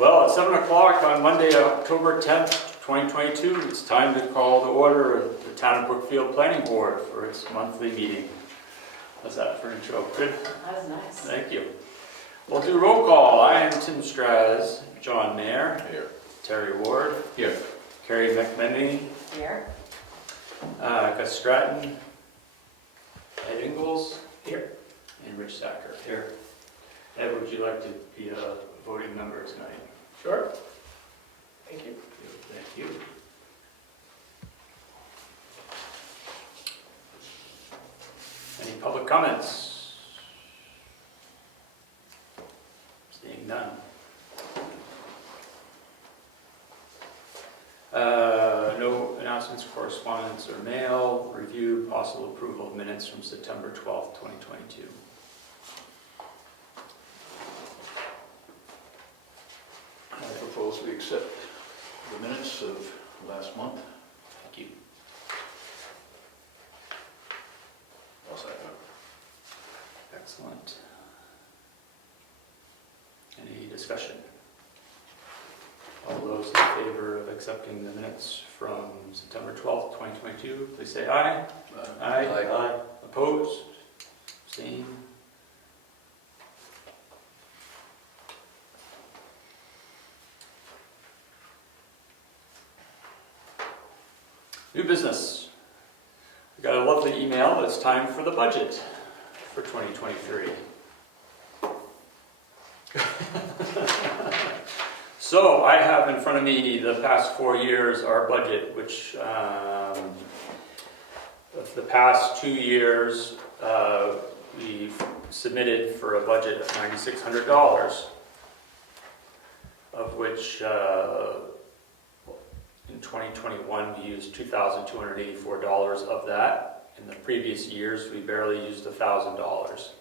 Well, at 7 o'clock on Monday, October 10th, 2022, it's time to call to order the Town of Brookfield Planning Board for its monthly meeting. How's that for an intro? Good? That was nice. Thank you. We'll do roll call. I am Tim Straz, John Mayer. Here. Terry Ward. Here. Carrie McMenemy. Here. Gus Stratton. Ed Ingalls. Here. And Rich Sacker. Here. Ed, would you like to be a voting member tonight? Sure. Thank you. Thank you. Any public comments? Seeing none. No announcements, correspondence, or mail. Review possible approval of minutes from September 12th, 2022. I propose we accept the minutes of last month. Thank you. I'll second. Excellent. Any discussion? All those in favor of accepting the minutes from September 12th, 2022, please say aye. Aye. Opposed? Abstained? New business. We got a lovely email. It's time for the budget for 2023. So I have in front of me the past 4 years, our budget, which of the past 2 years, we've submitted for a budget of $9,600, of which in 2021 we used $2,284 of that. In the previous years, we barely used $1,000.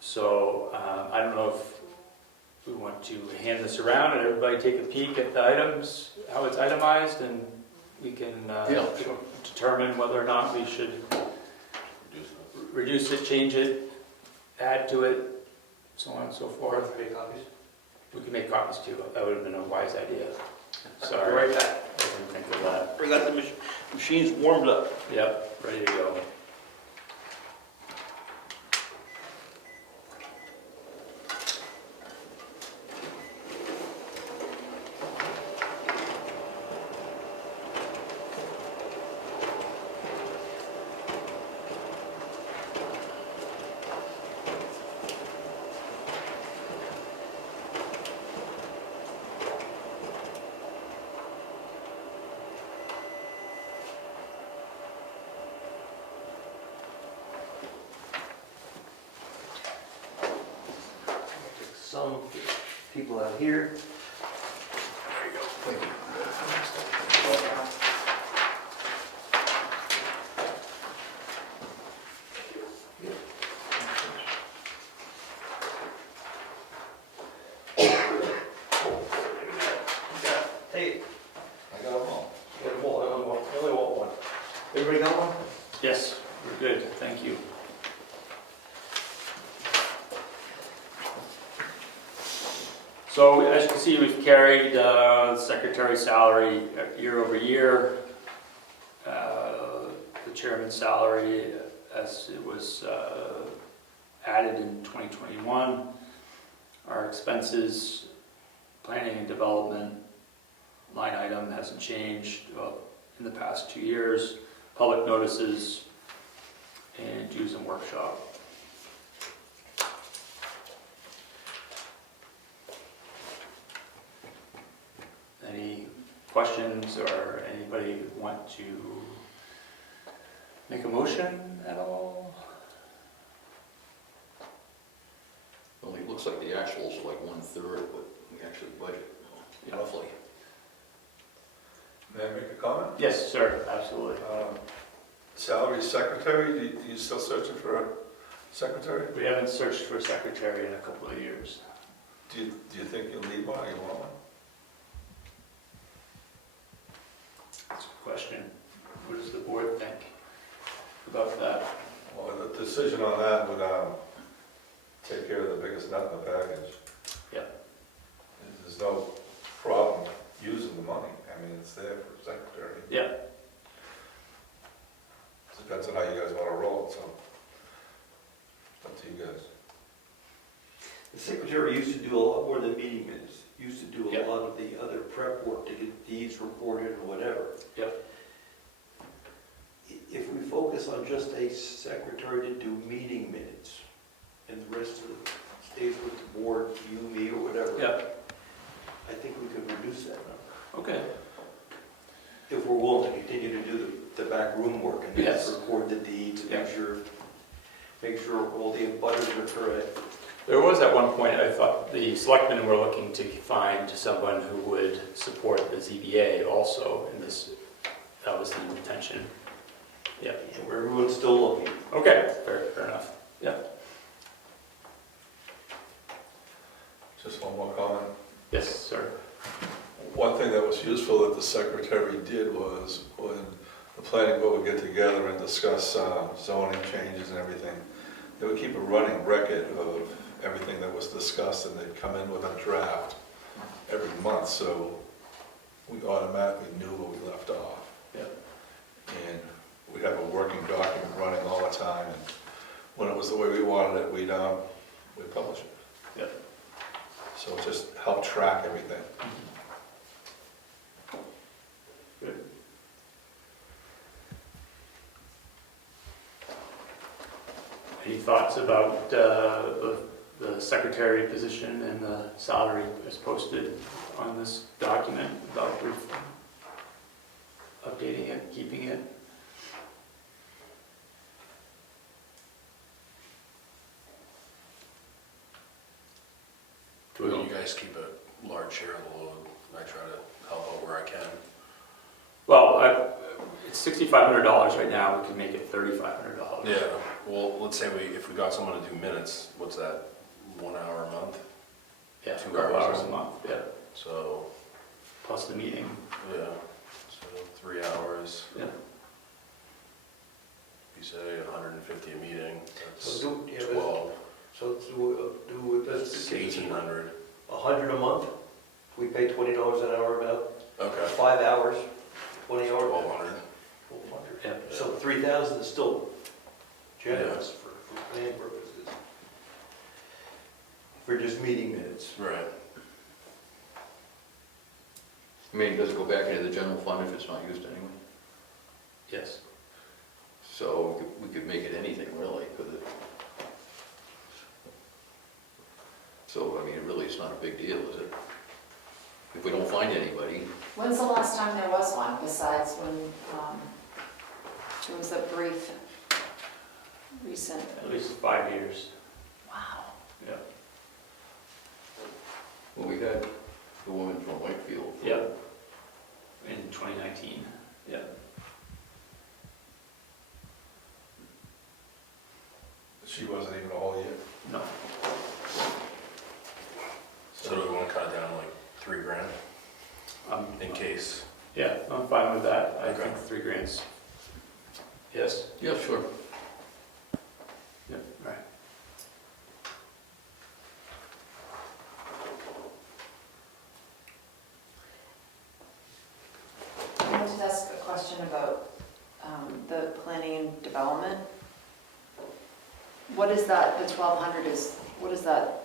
So I don't know if we want to hand this around and everybody take a peek at the items, how it's itemized, and we can Sure. determine whether or not we should reduce it, change it, add to it, so on and so forth. Make copies. We can make copies too. That would have been a wise idea. Be Sorry, right back. I didn't think of that. We got the machines warmed up. Yep, ready to go. Some people out here. There you go. Thank you. Hey, I got them all. you got them all. I only want one. Everybody got one? Yes, we're good. Thank you. So as you can see, we've carried secretary's salary year over year. The chairman's salary as it was added in 2021. Our expenses, planning and development line item hasn't changed in the past 2 years. Public notices and dues and workshop. Any questions or anybody want to make a motion at all? Well, it looks like the actuals are like 1/3 what we actually budget, Yeah. roughly. May I make a comment? Yes, sir, absolutely. Salary secretary, do you still searching for a secretary? We haven't searched for a secretary in a couple of years. Do you think you'll need one or you want one? That's a good question. What does the board think about that? Well, the decision on that would take care of the biggest nut in the package. Yep. that's there for secretary. Yeah, Depends on how you guys wanna roll, so. Up to you guys. The secretary used to do a lot more than meeting minutes. Used to do a Yep. lot of the other prep work to get deeds reported or whatever. Yep. If we focus on just a secretary to do meeting minutes, and the rest of it stays with the board, you, me, or whatever. yeah, I think we could reduce that number. okay. If we're willing to continue to do the back room work and Yes. record the deeds, and Yeah. make sure all the butters are correct. There was at one point, I thought the selectmen were looking to find someone who would support the ZBA also in this, that was the intention. Yeah, And everyone's still looking. okay, fair enough. Yeah, Just one more comment. yes, sir. One thing that was useful that the secretary did was when the planning board would get together and discuss zoning changes and everything, they would keep a running record of everything that was discussed, and they'd come in with a draft every month, so we automatically knew where we left off. Yeah. And we'd have a working document running all the time, and when it was the way we wanted it, we'd publish it. Yeah. So it just helped track everything. Good. Any thoughts about the secretary position and the salary as posted on this document about updating it, keeping it? You guys keep a large share of the load. I try to help out where I can. Well, it's $6,500 right now, we can make it $3,500. Yeah, well, let's say if we got someone to do minutes, what's that, 1 hour a month? Yeah, 2 2 hours hours a month, yeah, So, plus the meeting. yeah, so 3 hours. Yeah. You say 150 a meeting, that's So do, yeah, 12, so let's that's 1,800. 100 a month. We pay $20 an hour about Okay, 5 hours, 20 hours. 1,200. 1,200. Yeah. So 3,000 is still generous for planning purposes. For just meeting minutes. Right. I mean, does it go back into the general fund if it's not used anyway? Yes. So we could make it anything really, could it? So, I mean, really, it's not a big deal, is it? If we don't find anybody, When's the last time there was one, besides when there was a brief, recent, At least 5 years. wow. Yeah. well, we had the woman from Whitefield. Yeah. In 2019, yeah. She wasn't even a whole year. No. So do we want to cut it down like $3,000 in case? Yeah, I'm fine with that. I Okay. think $3,000. Yes? Yeah, sure. Yeah, right. I wanted to ask a question about the planning and development. What is that, the 1,200 is, what is that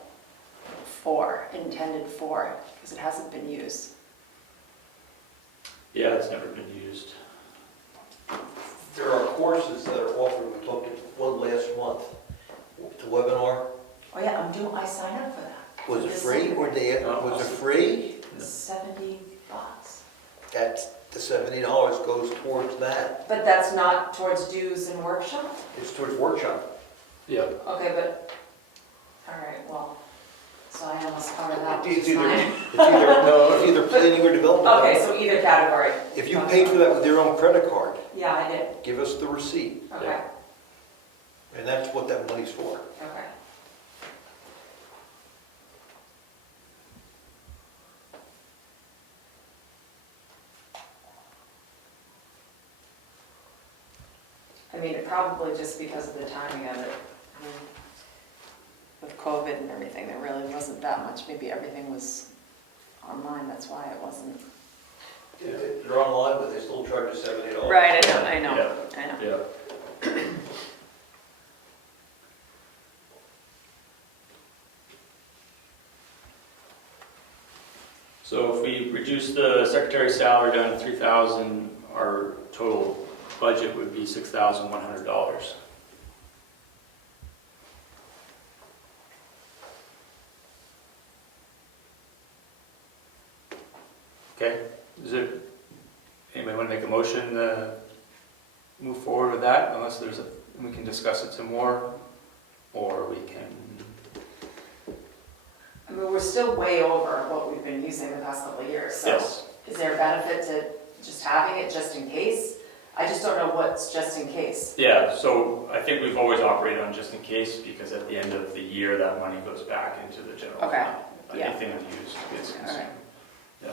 for, intended for? Because it hasn't been used. Yeah, it's never been used. There are courses that are offered, we talked one last month, the webinar. Oh yeah, I signed up for that. Was it This free, Saturday. or was it free? $70. That's, the $70 goes towards that. But that's not towards dues and workshop? It's towards workshop. Yeah. Okay, but, all right, well, so I almost covered that, which It's is either, fine. it's either planning or development. Okay, so either category. If you paid for that with your own credit card, Yeah, I did, give us the receipt, okay, and that's what that money's for. okay. I mean, it probably just because of the timing of it. I mean, with COVID and everything, there really wasn't that much, maybe everything was online, that's why it wasn't. They're online, but they still charge us $70. Right, I know. Yeah. So if we reduce the secretary's salary down to 3,000, our total budget would be $6,100. Okay, anybody want to make a motion to move forward with that, unless we can discuss it some more, or we can, I mean, we're still way over what we've been using the past couple of years, so. yes. Is there a benefit to just having it just in case? I just don't know what's just in case. Yeah, so I think we've always operated on just in case, because at the end of the year, that money goes back into the general fund. Okay, yeah. Anything unused gets All consumed. right. Yeah.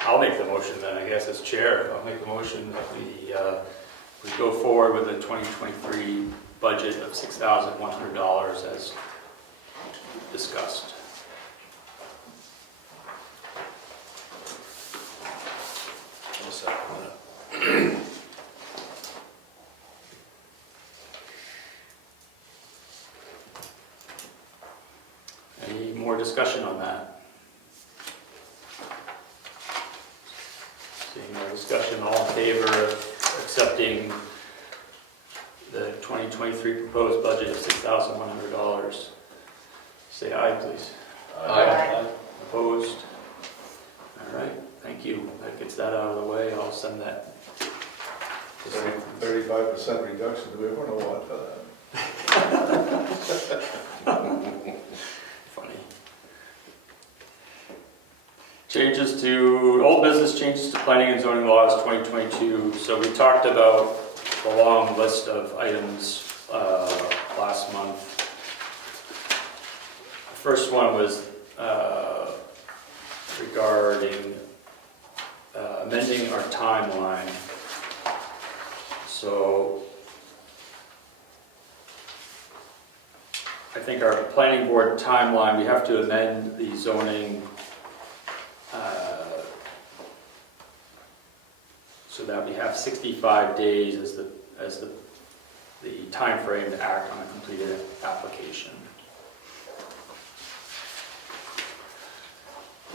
I'll make the motion then, I guess, as chair. I'll make the motion that we go forward with a 2023 budget of $6,100 as discussed. I'll second that. Any more discussion on that? Seeing no discussion, all in favor of accepting the 2023 proposed budget of $6,100? Say aye, please. Aye. Opposed? All right, thank you. That gets that out of the way. I'll send that. to Sam. 35% reduction, do we ever know what for that? Funny. Changes to, old business changes to planning and zoning laws 2022. So we talked about the long list of items last month. The first one was regarding amending our timeline. So I think our planning board timeline, we have to amend the zoning so that we have 65 days as the timeframe to act on a completed application.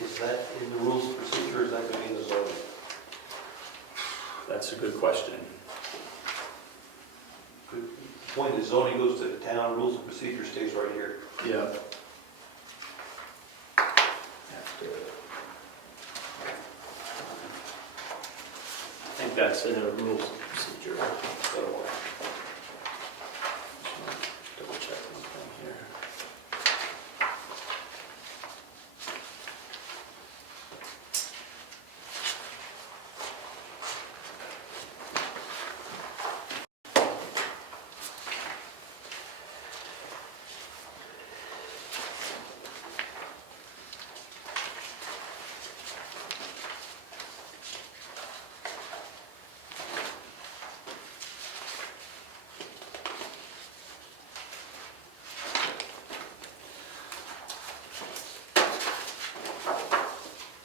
Is that in the rules of procedure, or is that going to be in the zoning? That's a good question. Good point, the zoning goes to the town, rules of procedure stays right here. Yeah. I think that's in the rules of procedure. So, double check one thing here.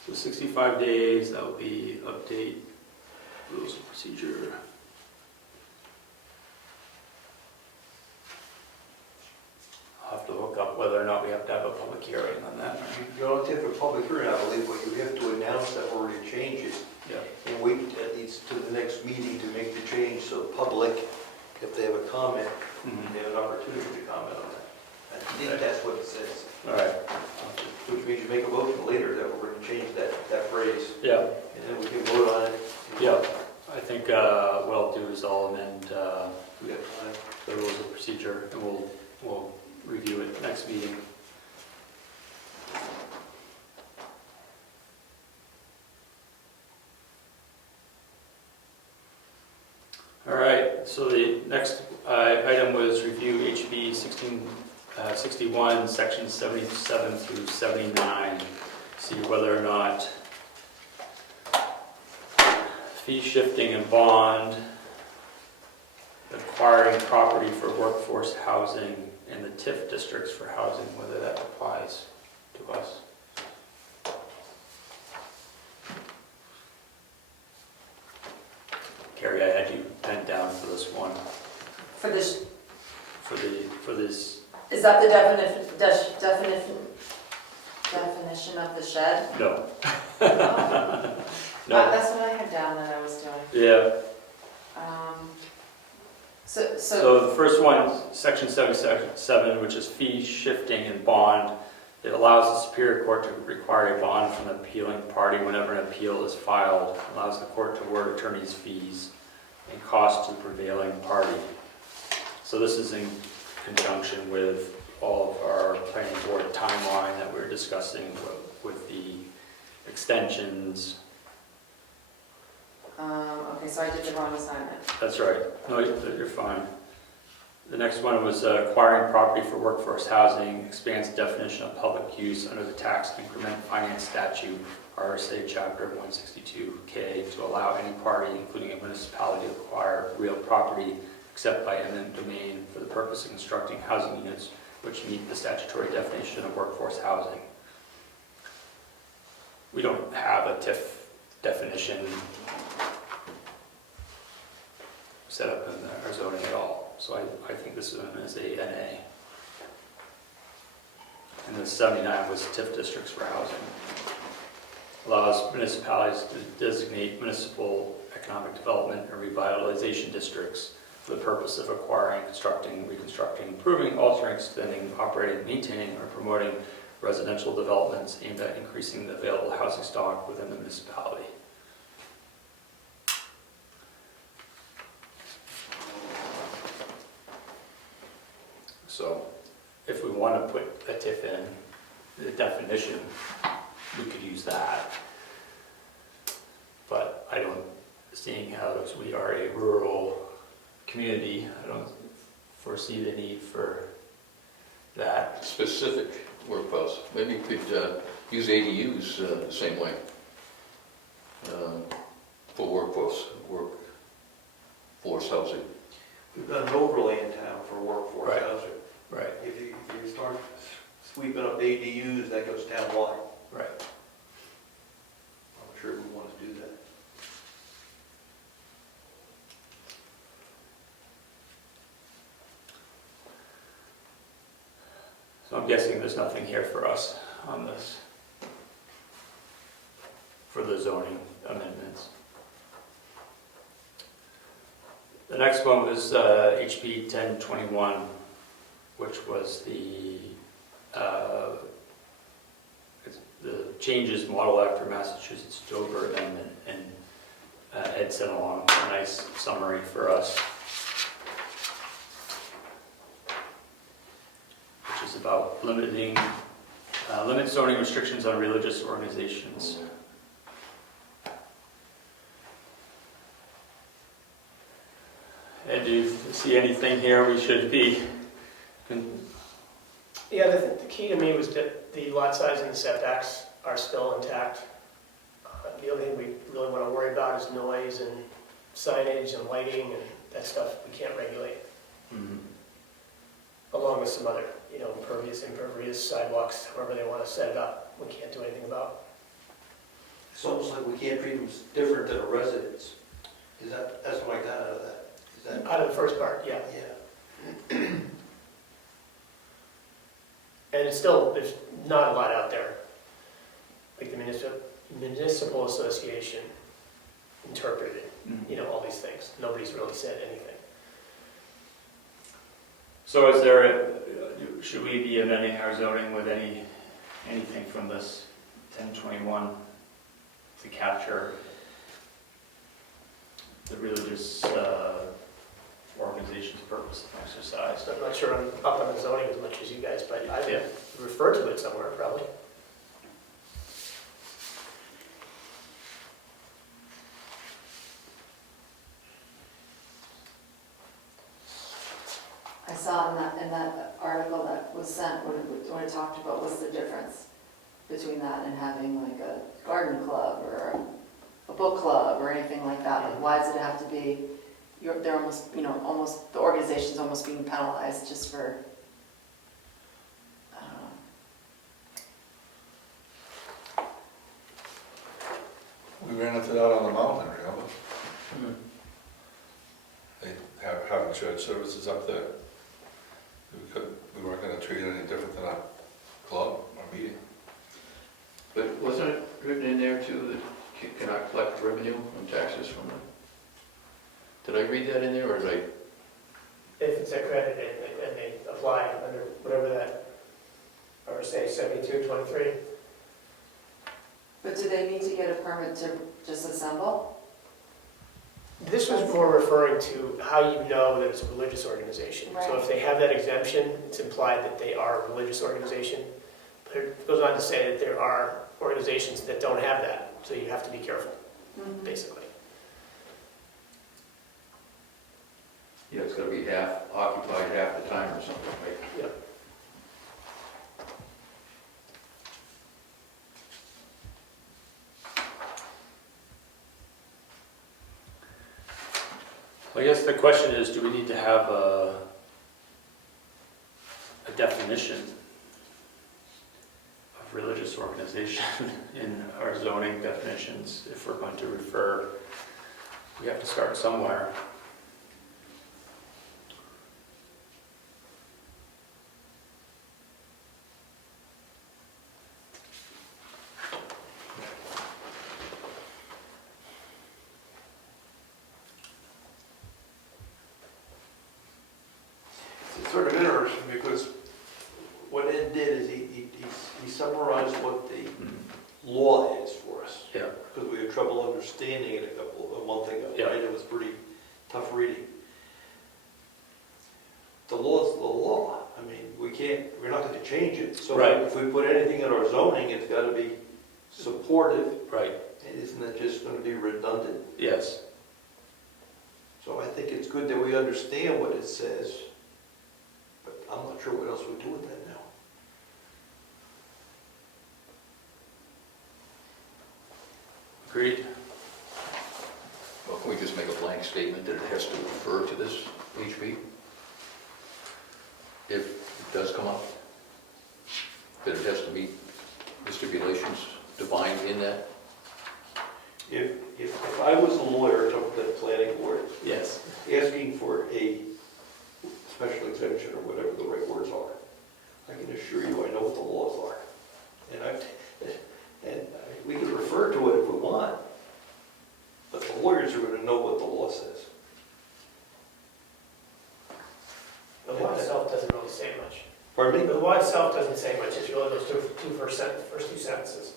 So 65 days, that will be update rules of procedure. I'll have to look up whether or not we have to have a public hearing on that. You don't have to have a public hearing, I believe, but you have to announce that we're going to change it Yeah. and wait at least to the next meeting to make the change, so the public, if they have a comment, Mhm. they have an opportunity to comment on that. I think that's what it says, All right. which means you make a motion later that we're going to change that phrase, Yeah, and then we can vote on it. yeah. I think what I'll do is I'll amend We got time. the rules of procedure, and we'll review it next meeting. All right, so the next item was review HB 1661, sections 77 through 79. See whether or not fee shifting and bond, the acquiring property for workforce housing in the TIF districts for housing, whether that applies to us. Carrie, I had you penned down for this one, For this, for this, is that the definition of the shed? no. Oh. No, That's what I had down that I was doing. yeah. So, So the first one, section 77, which is fee shifting and bond, it allows the Superior Court to require a bond from the appealing party whenever an appeal is filed, allows the court to award attorney's fees and costs to the prevailing party. So this is in conjunction with all of our planning board timeline that we're discussing with the extensions. okay, so I did the wrong assignment. That's right. No, you're fine. The next one was acquiring property for workforce housing, expands definition of public use under the tax increment finance statute, RSA Chapter 162K, to allow any party, including a municipality, to acquire real property except by eminent domain for the purpose of constructing housing units which meet the statutory definition of workforce housing. We don't have a TIF definition set up in our zoning at all. So I think this one is a NA. And then 79 was TIF districts for housing. Allows municipalities to designate municipal economic development or revitalization districts for the purpose of acquiring, constructing, reconstructing, improving, altering, extending, operating, maintaining, or promoting residential developments aimed at increasing the available housing stock within the municipality. So if we want to put a TIF in, the definition, we could use that. But I don't, seeing how we are a rural community, I don't foresee the need for that. Specific workforce, maybe you could use ADUs the same way for workforce housing. We've got an overlay in town for workforce Right. housing. Right, If you start sweeping up ADUs, that goes townwide. right. I'm sure we want to do that. So I'm guessing there's nothing here for us on this, for the zoning amendments. The next one was HB 1021, which was the changes modeled after Massachusetts Dover Amendment, and Ed sent along a nice summary for us, which is about limit zoning restrictions on religious organizations. Ed, do you see anything here we should be? Yeah, the key to me was that the lot size and the setbacks are still intact. The only thing we really want to worry about is noise and signage and lighting and that stuff we can't regulate, along with some other, impervious sidewalks, however they want to set it up, we can't do anything about. It's almost like we can't treat them different than a residence. That's what I got out of that. Is that? Out of the first part, yeah. Yeah. And it's still, there's not a lot out there. Like the municipal association interpreted, all these things. Nobody's really said anything. So should we be amending our zoning with anything from this 1021 to capture the religious organization's purpose of exercise? So I'm not sure I'm up on the zoning as much as you guys, but I Yeah. refer to it somewhere probably. I saw in that article that was sent, what it talked about was the difference between that and having like a garden club or a book club or anything like that. Like, why does it have to be they're almost, almost, the organization's almost being penalized just for, I don't know. We ran into that on the mountain, remember? Hmm. They having church services up there. We weren't gonna treat it any different than a club or meeting. But wasn't it written in there too that you cannot collect revenue on taxes from them? Did I read that in there, or did I? If it's accredited and they apply under whatever that, or say 7223. But do they need to get a permit to just assemble? This was more referring to how you know that it's a religious organization. So Right. if they have that exemption, it's implied that they are a religious organization. But it goes on to say that there are organizations that don't have that, so you have to be careful, Mhm. basically. Yeah, it's gotta be half occupied half the time or something, right? Yeah. I guess the question is, do we need to have a definition of religious organization in our zoning definitions? If we're going to refer, we have to start somewhere. It's sort of interesting because what Ed did is he summarized what the law is for us. Yeah. Because we had trouble understanding it a month ago, Yeah. right? It was pretty tough reading. The law's the law. I mean, we're not going to change it. So Right. if we put anything in our zoning, it's got to be supportive. Right, And isn't it just going to be redundant? yes. So I think it's good that we understand what it says, but I'm not sure what else we do with that now. Agreed? Well, can we just make a blank statement that it has to refer to this HB? If it does come up, that it has to meet the stipulations defined in that? If I was a lawyer to the planning board Yes. asking for a special exemption or whatever the right words are, I can assure you I know what the laws are. And we can refer to it if we want, but the lawyers are going to know what the law says. The law itself doesn't really say much. Pardon me? The law itself doesn't say much, it's really those first two sentences.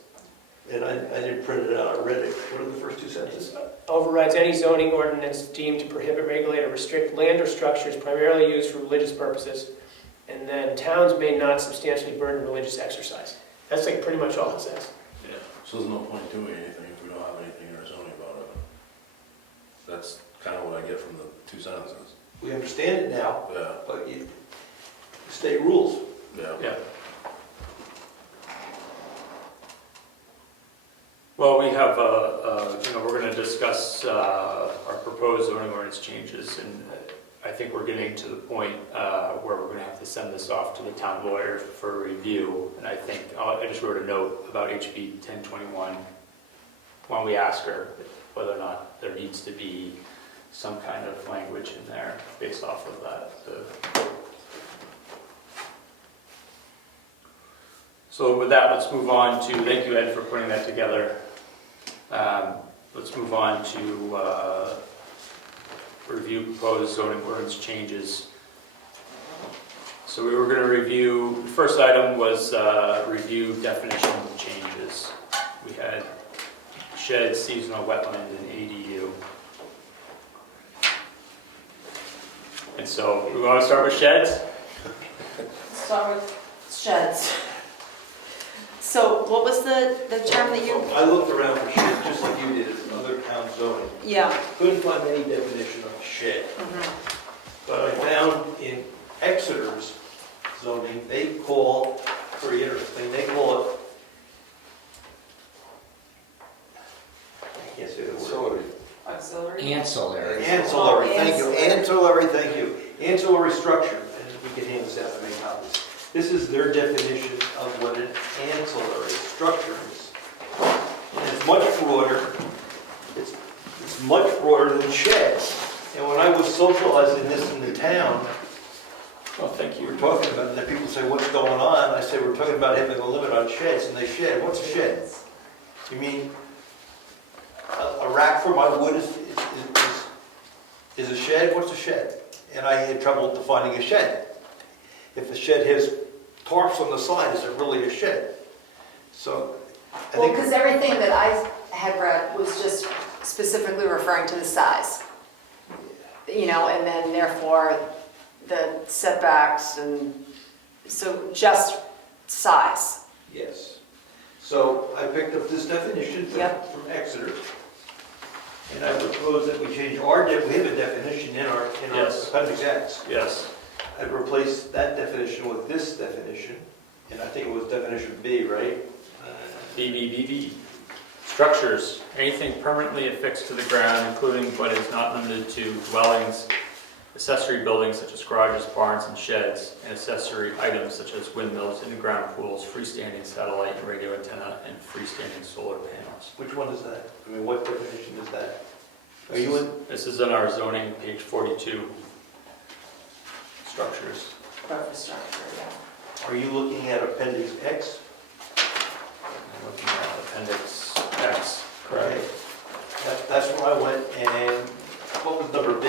And I didn't print it out, I read it. What are the first two sentences? Overrides any zoning ordinance deemed to prohibit, regulate, or restrict land or structures primarily used for religious purposes, and then towns may not substantially burden religious exercise. That's like pretty much all it says. Yeah, so there's no point doing anything if we don't have anything in our zoning about it. That's kind of what I get from the two sentences. We understand it now, Yeah, but state rules. yeah. Yeah. Well, we have, we're going to discuss our proposed zoning ordinance changes, and I think we're getting to the point where we're going to have to send this off to the town lawyer for review. And I think, I just wrote a note about HB 1021 when we ask her whether or not there needs to be some kind of language in there based off of that. So with that, let's move on to, thank you, Ed, for putting that together. Let's move on to review proposed zoning ordinance changes. So we were going to review, the first item was review definition changes. We had shed, seasonal, wetland, and ADU. And so we want to start with sheds? Start with sheds. So what was the term that you, I looked around for shed, just like you did, in other town zoning. yeah. Couldn't find any definition of shed. But I found in Exeter's zoning, they call, pretty interesting, they call it, I can't say the word. Auxiliary? Ancillary. Ancillary, thank you, Ancillary. ancillary, thank you. Ancillary structure, and we can hand this out and make copies. This is their definition of what an ancillary structure is. And it's much broader, it's much broader than sheds. And when I was socializing this in the town, Well, thank we you. were talking about it, and people say, what's going on? I said, we're talking about having a limit on sheds, and they shed, what's a shed? You mean, a rack for my wood is a shed? What's a shed? And I had trouble defining a shed. If a shed has tarps on the side, is it really a shed? So, I Well, think, because everything that I had read was just specifically referring to the size. You know, and then therefore the setbacks and, so just size. yes. So I picked up this definition Yep. from Exeter. And I propose that we change our, we have a definition in our Yes. appendix X. Yes. I'd replace that definition with this definition, and I think it was definition B, right? BBBB. Structures, anything permanently affixed to the ground, including but is not limited to dwellings, accessory buildings such as garages, barns, and sheds, and accessory items such as windmills, in-ground pools, freestanding satellite and radio antenna, and freestanding solar panels. Which one is that? I mean, what definition is that? Are you in? This is in our zoning, page 42. Structures. Infrastructure, yeah. Are you looking at appendix X? I'm looking at appendix X, correct? Okay. That's where I went, and what was number B?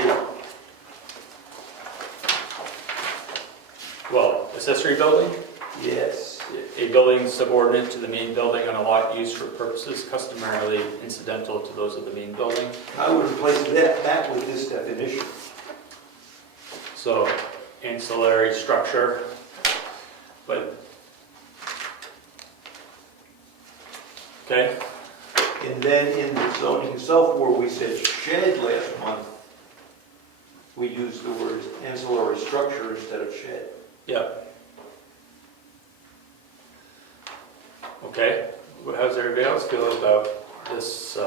Well, accessory building? Yes. A building subordinate to the main building on a lot used for purposes customarily incidental to those of the main building. I would replace that with this definition. So ancillary structure, but, okay, And then in the zoning itself, where we said shed last month, we used the word ancillary structure instead of shed. yep. Okay, how's everybody else feel about this,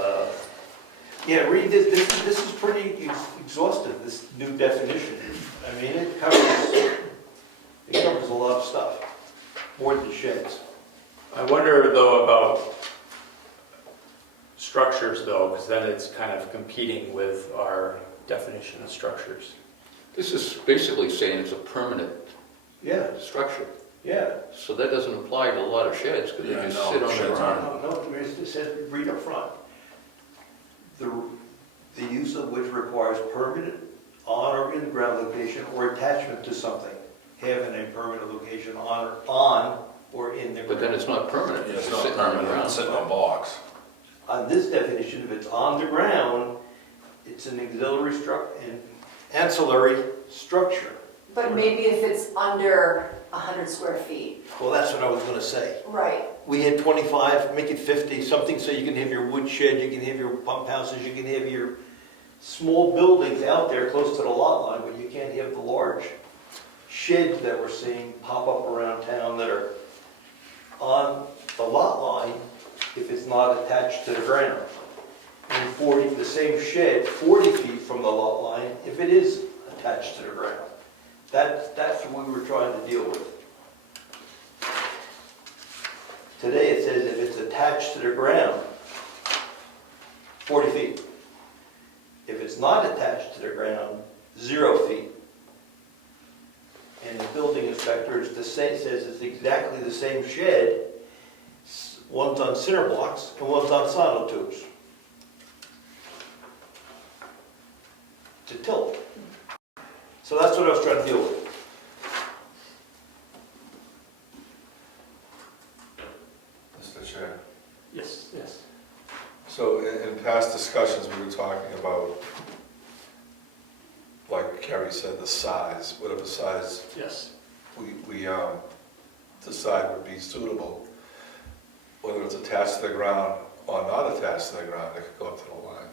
Yeah, read this, this is pretty exhaustive, this new definition. I mean, it covers a lot of stuff, more than sheds. I wonder though about structures though, because then it's kind of competing with our definition of structures. This is basically saying it's a permanent Yeah, structure. yeah. So that doesn't apply to a lot of sheds, because they Yeah, just no, sit on the sheds ground. No, it said, read up front. The use of which requires permanent on or in ground location or attachment to something, having a permanent location on or in the ground. But then it's not permanent, Yeah, it's it's just not sitting on the permanent, ground. it's sitting on a box. On this definition, if it's on the ground, it's an auxiliary an ancillary structure. But maybe if it's under 100 square feet. Well, that's what I was gonna say. Right. We had 25, make it 50, something so you can have your wood shed, you can have your pump houses, you can have your small buildings out there close to the lot line, but you can't have the large sheds that we're seeing pop up around town that are on the lot line if it's not attached to the ground. And the same shed, 40 feet from the lot line, if it is attached to the ground. That's what we were trying to deal with. Today it says if it's attached to the ground, 40 feet. If it's not attached to the ground, 0 feet. And the building inspector is says it's exactly the same shed. One's on cinder blocks and one's on sonotubes. To tilt. So that's what I was trying to deal with. Mr. Chair. Yes, yes. So in past discussions, we were talking about, like Kerry said, the size, whatever size Yes. we decide would be suitable, whether it's attached to the ground or not attached to the ground, it could go up to the line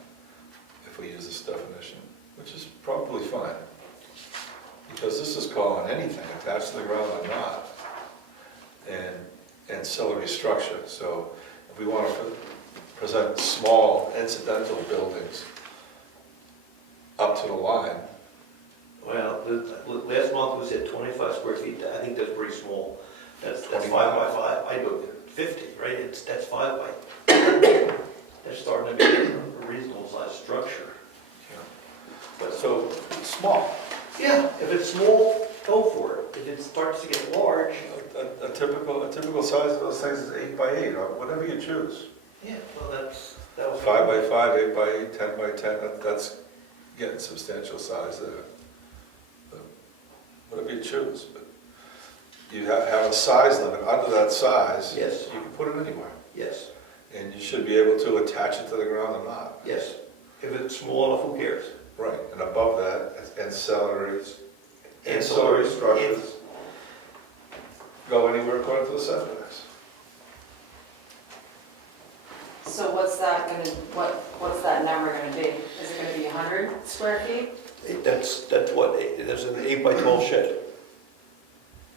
if we use this definition, which is probably fine. Because this is calling anything attached to the ground or not, and ancillary structure. So if we want to present small incidental buildings up to the line. Well, last month was at 25 square feet, I think that's pretty small. That's 5 by 5, I go 50, right? That's 5 by, that's starting to be a reasonable sized structure. But So, small. yeah, if it's small, go for it. If it starts to get large, A typical size of those things is 8 by 8, or whatever you choose. yeah, well, that was. 5 by 5, 8 by 8, 10 by 10, that's getting substantial size there. But whatever you choose, but you have a size limit, under that size. Yes. You can put it anywhere, Yes, and you should be able to attach it to the ground or not. yes. If it's small enough, who cares? Right, and above that, ancillaries, Ancillary structures go anywhere according to the setbacks. So what's that what's that number gonna be? Is it gonna be 100 square feet? That's what, there's an 8 by 12 shed.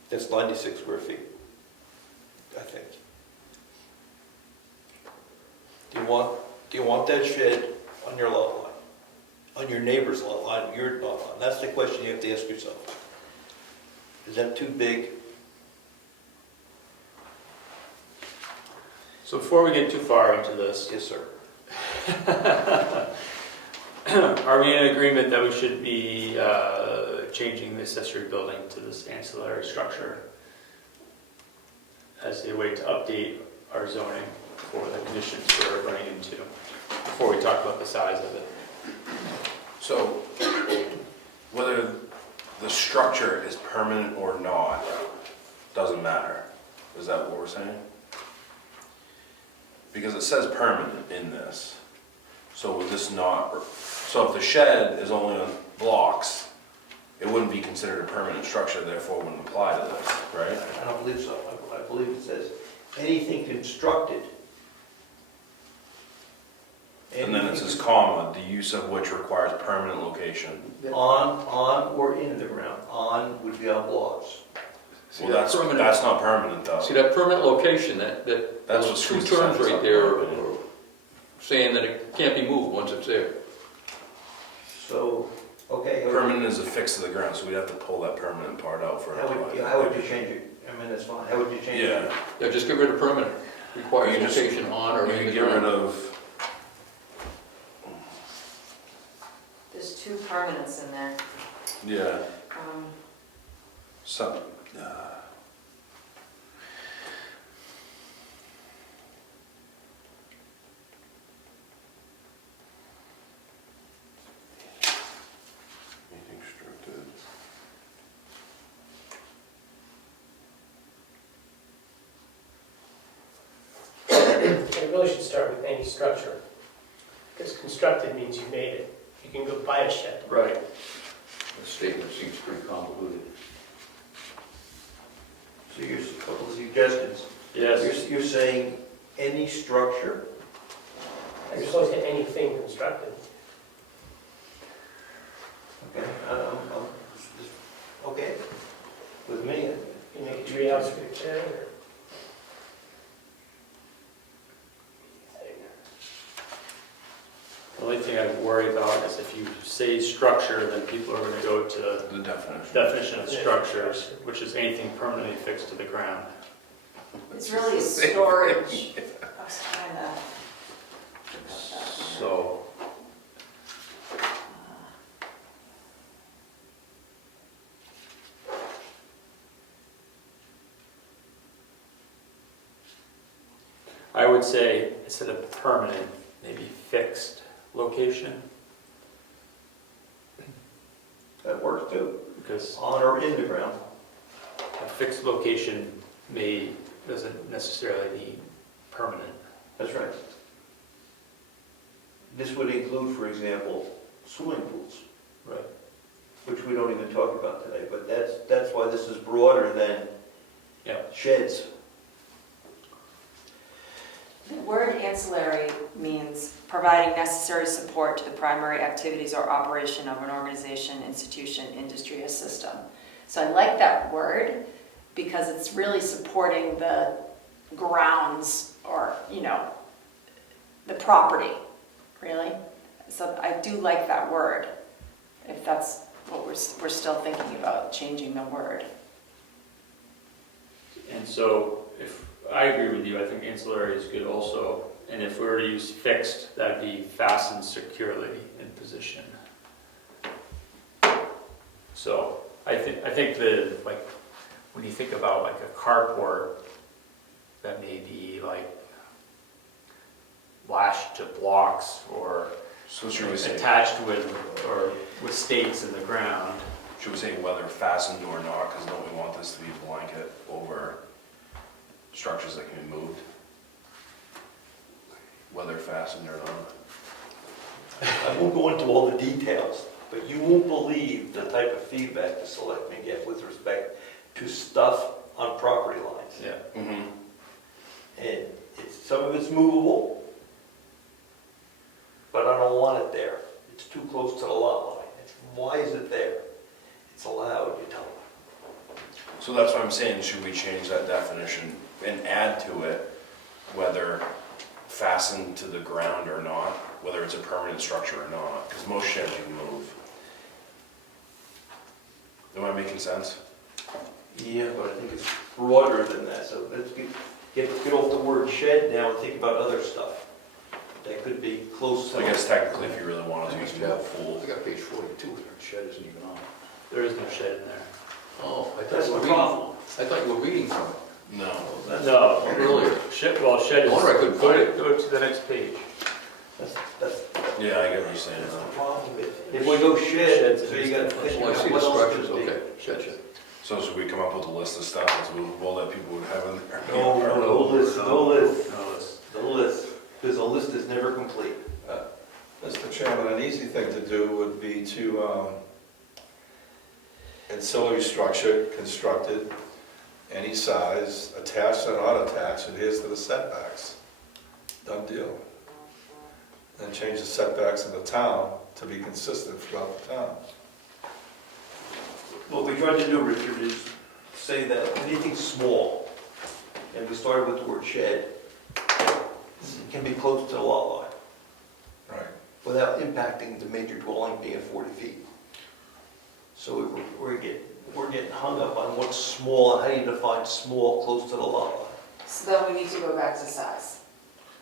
That's 96 square feet, I think. Do you want that shed on your lot line? On your neighbor's lot line, your lot line? That's the question you have to ask yourself. Is that too big? So before we get too far into this, Yes, sir. are we in agreement that we should be changing the accessory building to this ancillary structure as a way to update our zoning for the conditions we're running into, before we talk about the size of it? So, whether the structure is permanent or not, doesn't matter. Is that what we're saying? Because it says permanent in this. So would this not, so if the shed is only on blocks, it wouldn't be considered a permanent structure, therefore it wouldn't apply to this, right? I don't believe so. I believe it says anything constructed. And then it says comma, the use of which requires permanent location. On or in the ground. On would be on blocks. See, Well, that that's permanent- not permanent though. See, that permanent location, That's those what two screws terms the right sentence there up. are saying that it can't be moved once it's there. So, okay. Permanent is affixed to the ground, so we'd have to pull that permanent part out for. How would you change it? I mean, that's fine. How would you change it? Yeah, Yeah, just get rid of permanent, requires You just- location on or you in could the get rid ground. of, There's 2 permanents in there. yeah, Um, some, anything restricted. And it really should start with any structure, because constructed means you made it. You can go buy a shed. Right. The statement seems pretty convoluted. So here's a couple of suggestions. Yes. You're saying any structure? You're supposed to get anything constructed. Okay, okay, with me. You make a tree house for your shed or... The only thing I worry about is if you say structure, then people are going to go to The definition. definition of structures, which is anything permanently fixed to the ground. It's really a storage. I was trying to. So, I would say instead of permanent, maybe fixed location, That works too. because On or in the ground. a fixed location doesn't necessarily need permanent. That's right. This would include, for example, swimming pools, Right. which we don't even talk about today, but that's why this is broader than Yeah. sheds. The word ancillary means providing necessary support to the primary activities or operation of an organization, institution, industry, or system. So I like that word because it's really supporting the grounds or, the property, really. So I do like that word. if that's what we're still thinking about, changing the word. And so, if, I agree with you, I think ancillary is good also, and if we were to use fixed, that'd be fastened securely in position. So, I think the, like, when you think about like a carport, that may be like lashed to blocks or So should we say, attached with, or with stakes in the ground. should we say whether fastened or not, because don't we want this to be a blanket over structures that can be moved? Whether fastened or not. I won't go into all the details, but you won't believe the type of feedback the selectmen get with respect to stuff on property lines. Yeah. Mm-hmm. And some of it's movable, but I don't want it there. It's too close to the lot line. Why is it there? It's allowed, you tell them. So that's what I'm saying, should we change that definition and add to it whether fastened to the ground or not, whether it's a permanent structure or not, because most sheds you move. Am I making sense? Yeah, but I think it's broader than that, so let's get off the word shed now and think about other stuff. That could be close to. I guess technically if you really wanted to, you can go full. I got page 42, the shed isn't even on. There is no shed in there. Oh, I thought That's you the were reading, problem. I thought you were reading from it. No. No, Earlier. shed, well, shed is, No wonder I couldn't find it. go to the next page. That's Yeah, I get what you're saying. the problem. If we go shed, so you gotta think Well, I see about the what else structures, could be. okay, shed. So should we come up with a list of stuff that's movable that people would have in there? No list, no list, No, it's- no list, because a list is never complete. Mr. Chairman, an easy thing to do would be to, ancillary structure constructed, any size, attached or not attached, adheres to the setbacks. Done deal. And change the setbacks in the town to be consistent throughout the town. What we tried to do, Richard, is say that anything small, and we started with the word shed, can be close to the lot line Right. without impacting the major dwelling being 40 feet. So we're getting hung up on what's small and how you define small close to the lot line. So then we need to go back to size.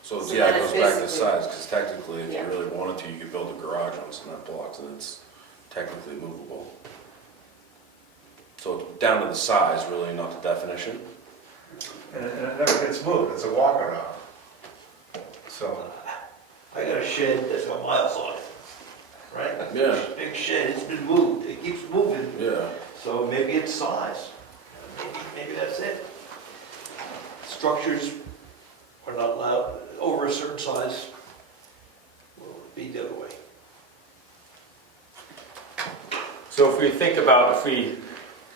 So So yeah, then it it's goes back to basically- size, because technically, if you Yeah. really wanted to, you could build a garage on cement blocks and it's technically movable. So it's down to the size, really, not the definition. And it never gets moved, it's a walk around. So, I got a shed that's got miles on it, right? Yeah. Big shed, it's been moved, it keeps moving, Yeah. so maybe it's size. Maybe that's it. Structures are not allowed over a certain size, will be the other way. So if we think about, if we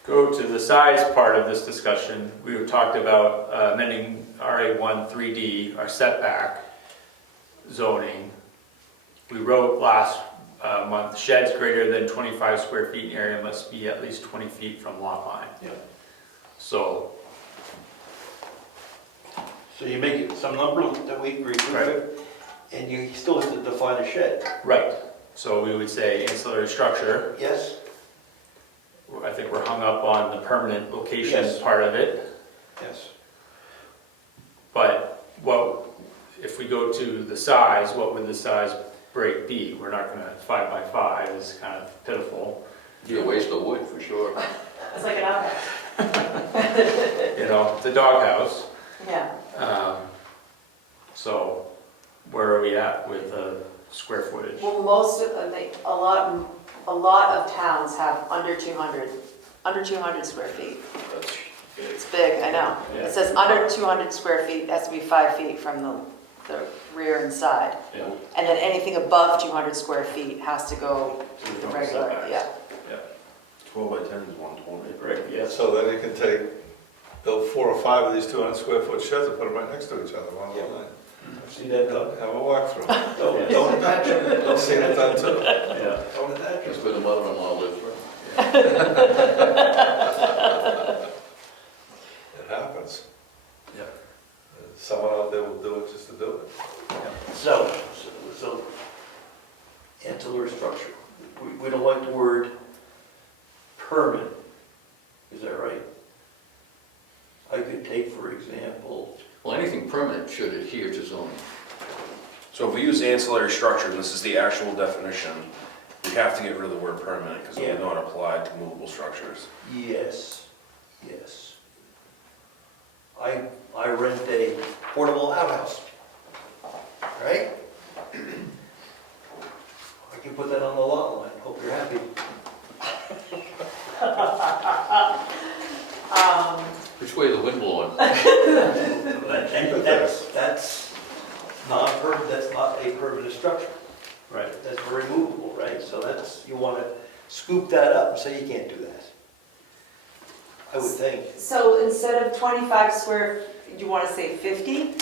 go to the size part of this discussion, we talked about amending RA1 3D, our setback zoning. We wrote last month, sheds greater than 25 square feet in area must be at least 20 feet from lot line. Yeah. So, So you make it some number that we agree Right. with, and you still have to define a shed, right, so we would say ancillary structure. yes? I think we're hung up on the permanent location Yes. part of it. Yes. But if we go to the size, what would the size break be? We're not gonna, 5 by 5 is kind of pitiful. Be a waste of wood, for sure. It's like an outhouse. You know, it's a doghouse. Yeah. So where are we at with square footage? Well, most of, a lot of towns have under 200 square feet. That's big. It's big, I know. Yeah. It says under 200 square feet, it has to be 5 feet from the rear and side. Yeah. And then anything above 200 square feet has to go So we the don't regular, setbacks. yeah. 12 by 10 is 120. Right, yes. so then you can build 4 or 5 of these 200 square foot sheds and put them right next to each other, one Yeah. line. I've seen that done. Have a walkthrough. Don't attach them. I've seen it done too. Yeah. Don't attach That's them. where the mother-in-law lives, right? It happens. Yeah. Someone out there will do it just to do it. So, ancillary structure. We don't like the word example, Well, anything permanent should adhere to zoning. So if we use ancillary structure, and this is the actual definition, we have to get rid of the word permanent, because it Yeah. would not apply to movable structures. yes, yes. I rent a portable outhouse, right? I can put that on the lot line, hope you're happy. Which way the wind blowing? That's not a permanent structure. Right. That's removable, right? So that's, you want to scoop that up and say you can't do that. I would think. So instead of 25 square, you want to say 50?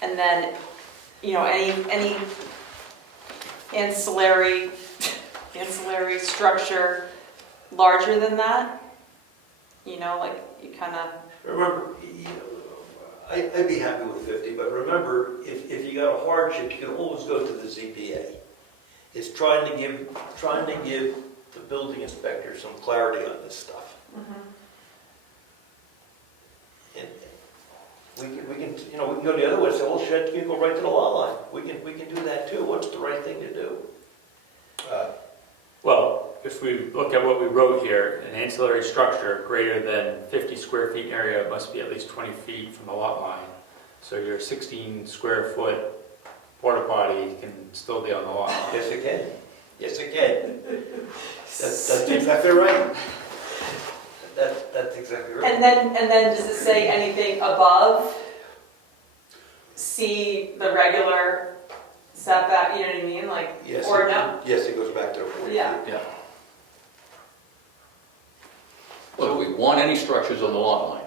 And then, you know, any ancillary structure larger than that? You know, like you kind of, Remember, I'd be happy with 50, but remember, if you got a hardship, you can always go to the ZBA. It's trying to give the building inspector some clarity on this stuff. And we can go the other way and say, well, shed can go right to the lot line. We can do that too. What's the right thing to do? Well, if we look at what we wrote here, an ancillary structure greater than 50 square feet in area must be at least 20 feet from the lot line. So your 16 square foot porta potty can still be on the lot line. Yes, it can. Yes, it can. That's exactly right. That's exactly right. and then does it say anything above? See the regular setback, you know what I mean? Like, Yes, or no? Yes, it goes back to the 40 Yeah. feet. Yeah. Well, do we want any structures on the lot line?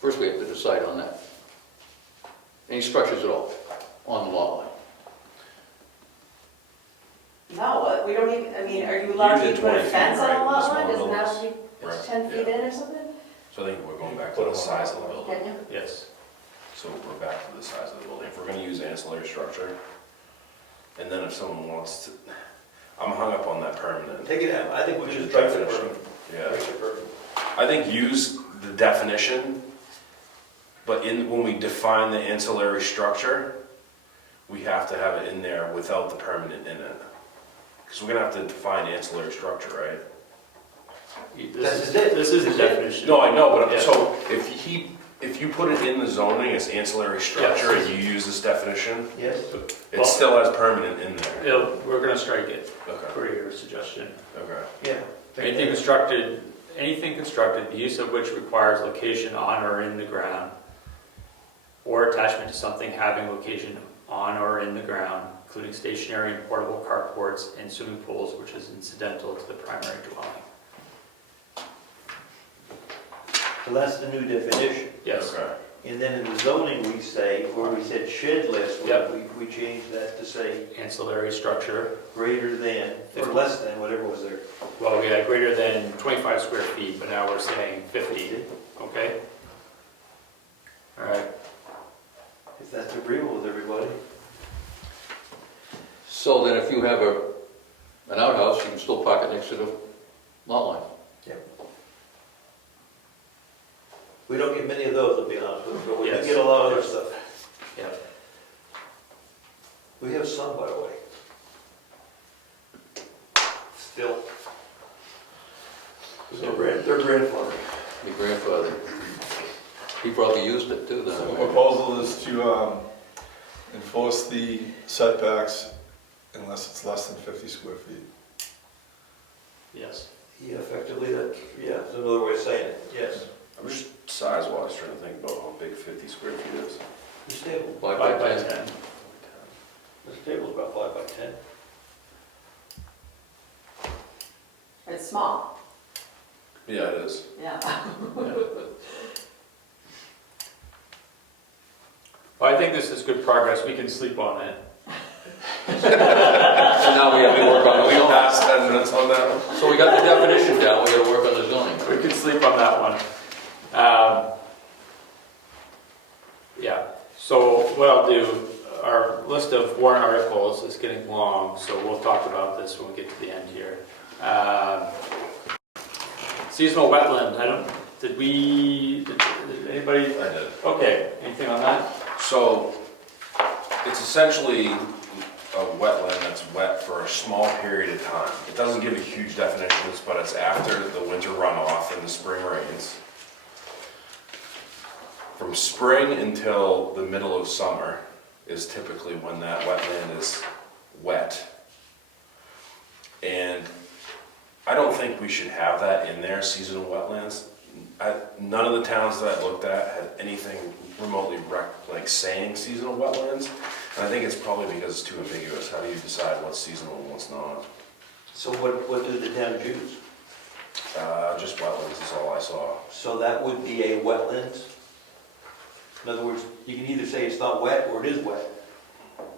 First, we have to decide on that. Any structures at all on the lot line? No, we don't even, I mean, are you allowed to Usually put a 20 fence feet, on a right, lot with line? small Doesn't that buildings. be Right, 10 feet yeah. in or something? So I think we're going back to the size of the building. Can you? Yes. So we're back to the size of the building. If we're gonna use ancillary structure, and then if someone wants to, I'm hung up on that permanent. Take it out. I think we should strike the Definition. permit. Yeah. Strike the permit. I think use the definition, but when we define the ancillary structure, we have to have it in there without the permanent in it. Because we're gonna have to define ancillary structure, right? This is the definition. No, I know, but Yeah. so if you put it in the zoning as ancillary structure and you use this definition, Yes? it still has permanent in there. We're gonna strike it Okay, for your suggestion. okay. Yeah. Anything constructed, the use of which requires location on or in the ground, or attachment to something having location on or in the ground, including stationary and portable carports and swimming pools, which is incidental to the primary dwelling. So that's the new definition. Yes. Okay. And then in the zoning, we say, where we said shed list, Yep. we changed that to say Ancillary structure, greater than, or less than, whatever was there. well, yeah, greater than 25 square feet, but now we're saying 50, okay? All right, If that's agreeable with everybody. So then if you have an outhouse, you can still park it next to the lot line. We don't get many of those, to be honest with you, but we do Yes. get a lot of other stuff. yeah. We have some, by the way. Still. They're grandfathered. Your grandfather, he probably used it too So the then. proposal is to enforce the setbacks unless it's less than 50 square feet. Yes. Yeah, effectively, that's another way of saying it, yes. I'm just size-wise trying to think about how big 50 square feet is. This table, 5 5 by by 10. 10. this table's about 5 by 10. It's small, Yeah, it is. yeah. Well, I think this is good progress, we can sleep on it. So now we have to work on We the zoning. passed 10 minutes on that one. So we got the definition down, we gotta work on the zoning. We can sleep on that one. Yeah, so what I'll do, our list of warrant articles is getting long, so we'll talk about this when we get to the end here. Seasonal wetland, did anybody, I did. okay, and Anything on that? So, it's essentially a wetland that's wet for a small period of time. It doesn't give you huge definitions, but it's after the winter runoff and the spring rains. From spring until the middle of summer is typically when that wetland is wet. And I don't think we should have that in there, seasonal wetlands. None of the towns that I looked at had anything remotely like saying seasonal wetlands. And I think it's probably because it's too ambiguous. How do you decide what's seasonal and what's not? So what do the towns use? Just wetlands is all I saw. So that would be a wetland? In other words, you can either say it's not wet or it is wet.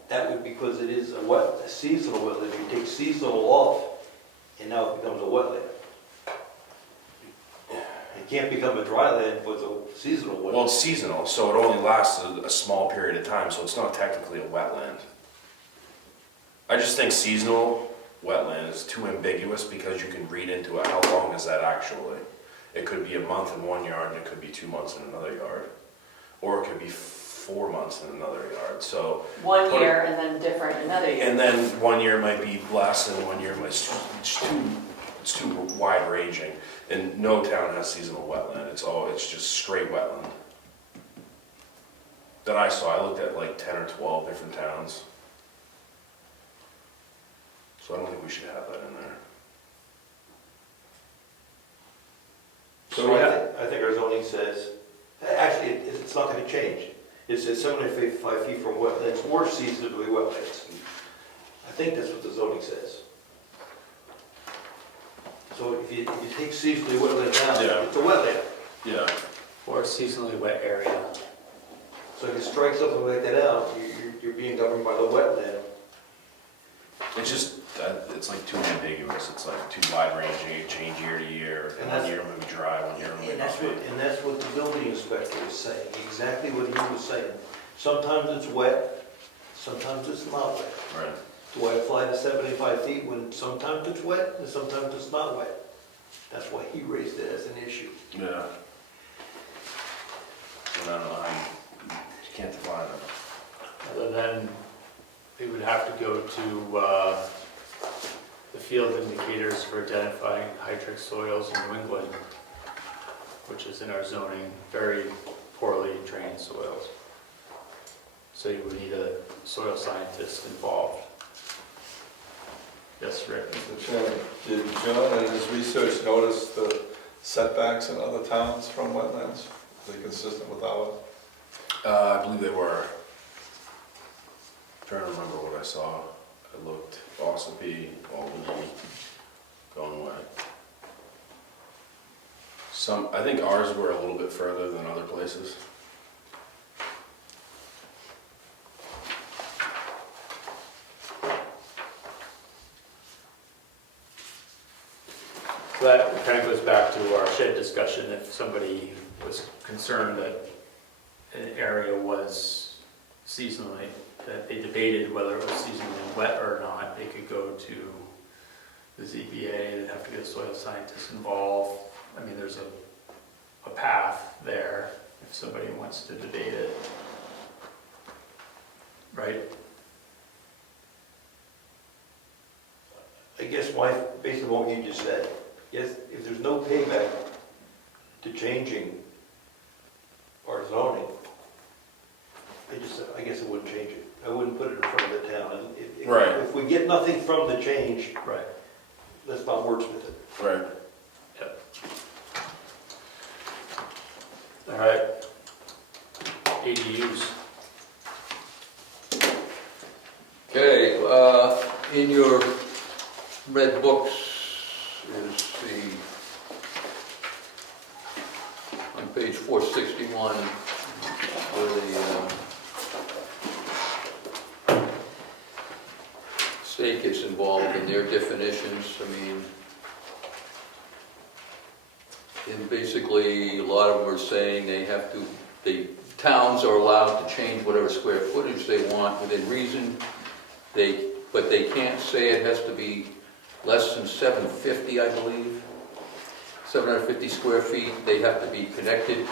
That would, because it is a seasonal wetland. If you take seasonal off, and now it becomes a wetland. It can't become a dry land if it's a seasonal wetland. Well, it's seasonal, so it only lasts a small period of time, so it's not technically a wetland. I just think seasonal wetland is too ambiguous because you can read into it how long is that actually. It could be a month in one yard and it could be 2 months in another yard. Or it could be 4 months in another yard, so. 1 year and then different another year. And then 1 year might be less and 1 year might, it's too wide ranging. And no town has seasonal wetland, it's just straight wetland. That I saw, I looked at like 10 or 12 different towns. So I don't think we should have that in there. So I think our zoning says, actually, it's not going to change. It says 75 feet from wetlands or seasonally wetlands. I think that's what the zoning says. So if you take seasonally wetland out, Yeah. it's a wetland. Yeah. Or a seasonally wet area. So if you strike something like that out, you're being governed by the wetland. It's just, it's like too ambiguous, it's like too wide ranging, it change year to year. And 1 year it might be dry, 1 year it might And not be. that's what the building inspector is saying, exactly what he was saying. Sometimes it's wet, sometimes it's not wet. Right. Do I apply the 75 feet when sometimes it's wet and sometimes it's not wet? That's why he raised it as an issue. Yeah. And I don't know how you can't define it. Other than, we would have to go to the field indicators for identifying hydric soils in New England, which is in our zoning, very poorly drained soils. So you would need a soil scientist involved. Yes, Rick? Mr. Chairman, did John in his research notice the setbacks in other towns from wetlands? Are they consistent with ours? I believe they were. Trying to remember what I saw. I looked, Ossipee, Albany, going away. I think ours were a little bit further than other places. So that kind of goes back to our shed discussion. If somebody was concerned that an area was seasonally, that they debated whether it was seasonally wet or not, they could go to the ZBA, they'd have to get a soil scientist involved. I mean, there's a path there if somebody wants to debate it. Right? I guess based on what you just said, yes, if there's no payback to changing our zoning, I guess I wouldn't change it. I wouldn't put it in front of the town. Right. If we get nothing from the change, Right. let's not wordsmith it. Right. Yep. All right. ADUs. Okay, in your red books is on page 461, where the state gets involved in their definitions. I mean, and basically, a lot of them are saying the towns are allowed to change whatever square footage they want within reason. But they can't say it has to be less than 750, I believe. 750 square feet, they have to be connected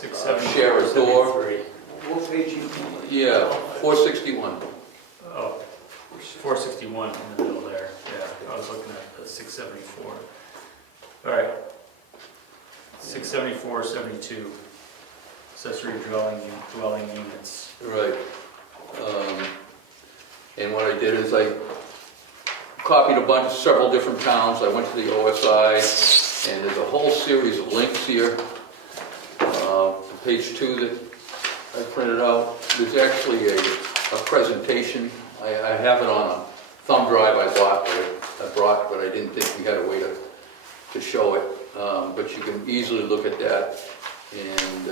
share a door. 73. What page you? Yeah, 461. Oh, 461 in the middle there, yeah, I was looking at the 674. All right, 674, 72, accessory dwelling units. Right. And what I did is I copied several different towns. I went to the OSI, and there's a whole series of links here. Page 2 that I printed out. There's actually a presentation. I have it on a thumb drive I brought, but I didn't think we had a way to show it. But you can easily look at that, and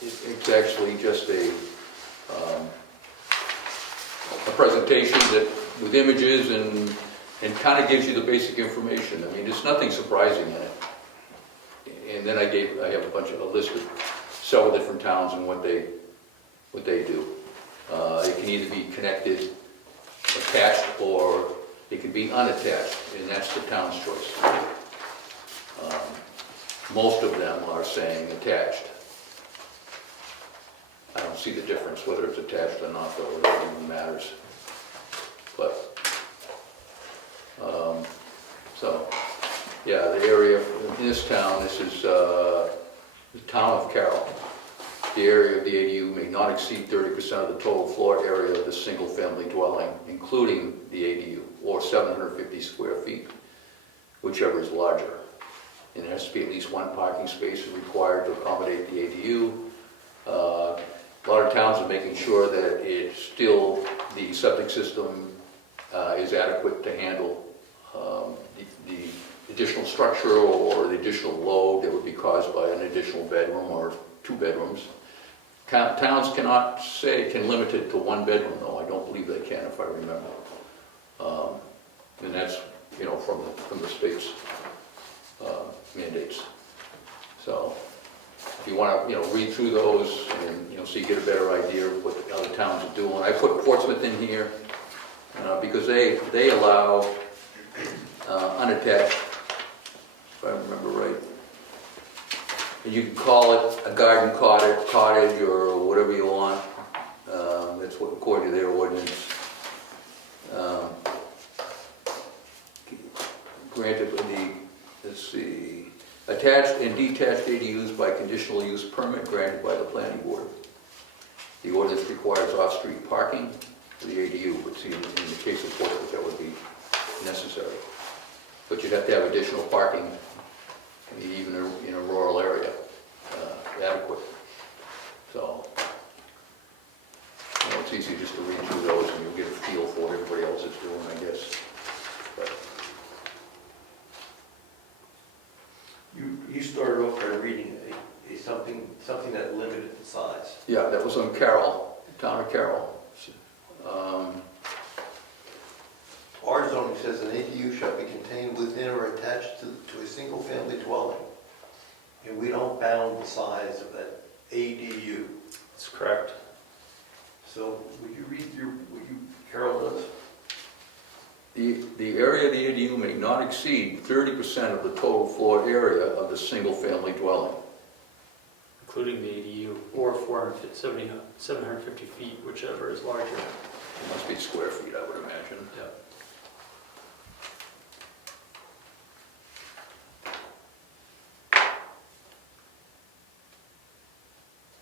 it's actually just a presentation that with images and kind of gives you the basic information. I mean, there's nothing surprising in it. And then I have a list of several different towns and what they do. It can either be connected, attached, or it can be unattached, and that's the town's choice. Most of them are saying attached. I don't see the difference whether it's attached or not, though, it doesn't even matters. But, so, yeah, the area in this town, this is the town of Carroll. The area of the ADU may not exceed 30% of the total floor area of the single-family dwelling, including the ADU, or 750 square feet, whichever is larger. And there has to be at least one parking space required to accommodate the ADU. A lot of towns are making sure that the septic system is adequate to handle the additional structure or the additional load that would be caused by an additional bedroom or 2 bedrooms. Towns can limit it to 1 bedroom, though. I don't believe they can, if I remember. And that's, from the state's mandates. So if you want to, read through those and, so you get a better idea of what the other towns are doing. I put Portsmouth in here because they allow unattached, if I remember right. And you can call it a garden cottage or whatever you want. That's what, according to their ordinance. Granted, let's see, attached and detached ADUs by conditional use permit granted by the planning board. The ordinance requires off-street parking for the ADU, but see, in the case of Portsmouth, that would be necessary. But you'd have to have additional parking, even in a rural area, adequate. So, it's easy just to read through those and you'll get a feel for what everybody else is doing, I guess. But You started off by reading something that limited the size. yeah, that was on Carroll, town of Carroll. Our zoning says an ADU shall be contained within or attached to a single-family dwelling. And we don't bound the size of that ADU. That's correct. So would you read what Carol does? The area of the ADU may not exceed 30% of the total floor area of the single-family dwelling. Including the ADU, or 750 feet, whichever is larger. It must be square feet, I would imagine. Yeah.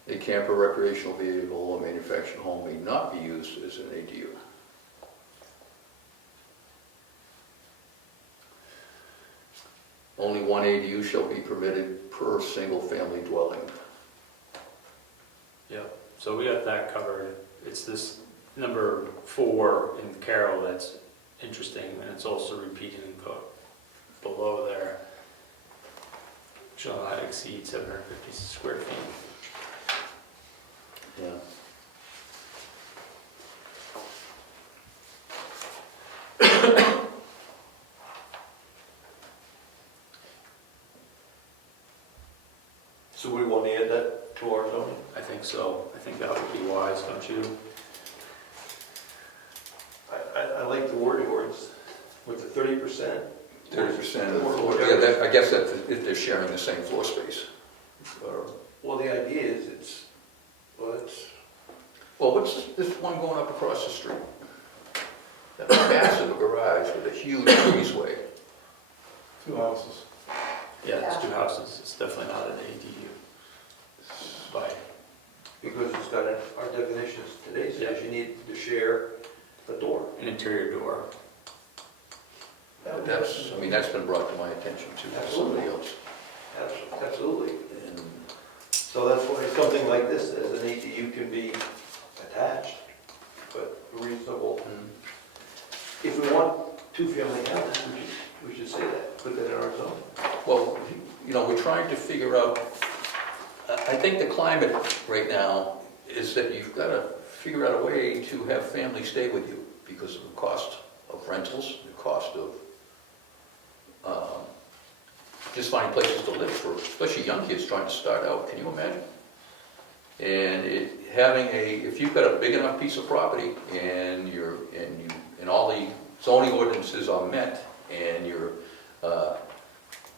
A camper, recreational vehicle, or manufactured home may not be used as an ADU. Only 1 ADU shall be permitted per single-family dwelling. Yeah, so we got that covered. It's this number 4 in Carroll that's interesting, and it's also repeated in below there. Shall not exceed 750 square feet. Yeah. So we want to add that to our zoning? I think so. I think that would be wise, don't you? I like the wording where it's with the 30%. 30% of the Or floor. whatever. Yeah, I guess that's if they're sharing the same floor space. Well, the idea is it's, Well, what's this one going up across the street? That massive garage with a huge breezeway. 2 houses. Yeah, it's 2 houses, it's definitely not an ADU. But, because it's got, our definitions today says you need to share a door. an interior door. But that's, I mean, that's been brought to my attention too, by somebody else. Absolutely. And So that's why something like this, as an ADU can be attached, but reasonable. If we want 2-family houses, we should say that, put that in our zone. Well, you know, we're trying to figure out, I think the climate right now is that you've got to figure out a way to have families stay with you because of the cost of rentals, the cost of just finding places to live for, especially young kids trying to start out. Can you imagine? And if you've got a big enough piece of property and all the zoning ordinances are met and your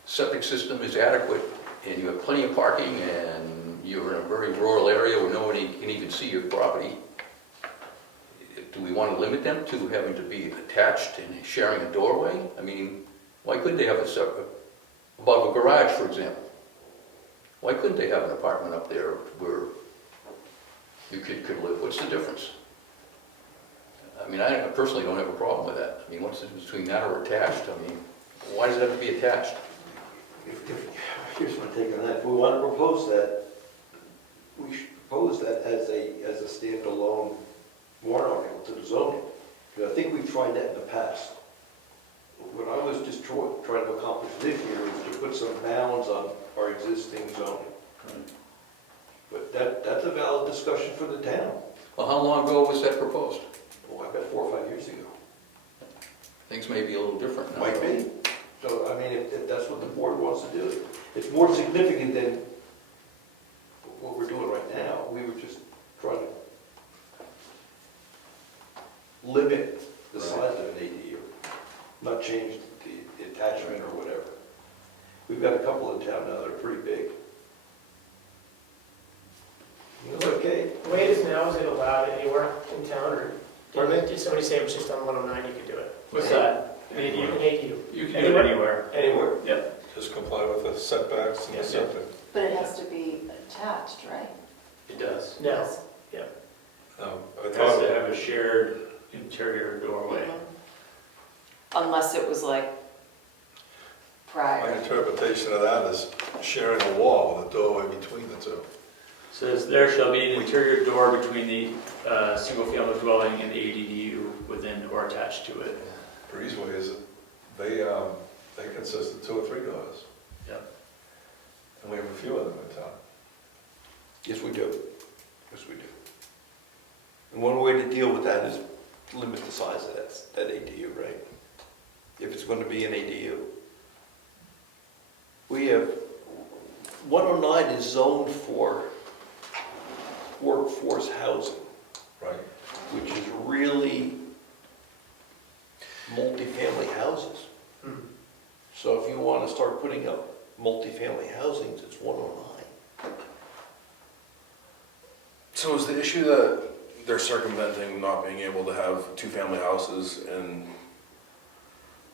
septic system is adequate and you have plenty of parking and you're in a very rural area where nobody can even see your property, do we want to limit them to having to be attached and sharing a doorway? I mean, why couldn't they have a separate, above a garage, for example? Why couldn't they have an apartment up there where your kid could live? What's the difference? I mean, I personally don't have a problem with that. I mean, what's the difference between that or attached? I mean, why does it have to be attached? Here's my take on that. If we want to propose that, we should propose that as a standalone warrant article to the zoning. Because I think we've tried that in the past. What I was just trying to accomplish this year is to put some bounds on our existing zoning. But that's a valid discussion for the town. Well, how long ago was that proposed? Well, about 4 or 5 years ago. Things may be a little different now. Might be. So, I mean, if that's what the board wants to do, it's more significant than what we're doing right now. We were just trying to limit the size of an ADU, not change the attachment or whatever. We've got a couple in town now that are pretty big. It's okay. The way it is now, is it allowed anywhere in town, or Pardon me? did somebody say it was just on 109 you could do it? What's that? An ADU. You can do it anywhere. Anywhere. Yep. Just comply with the setbacks and the Yeah. septic. But it has to be attached, right? It does. No. I It has thought, to have a shared interior doorway. Unless it was like my prior. interpretation of that is sharing a wall with a doorway between the two. Says there shall be an interior door between the single-family dwelling and the ADU within or attached to it. Breezeways, they consist of 2 or 3 doors. Yep. And we have a few of them in town. Yes, we do. Yes, we do. And one way to deal with that is limit the size of that ADU, right? If it's going to be an ADU. We have, 109 is zoned for workforce housing, Right. which is really multifamily houses. So if you want to start putting up multifamily housings, it's 109. So is the issue that they're circumventing not being able to have 2-family houses and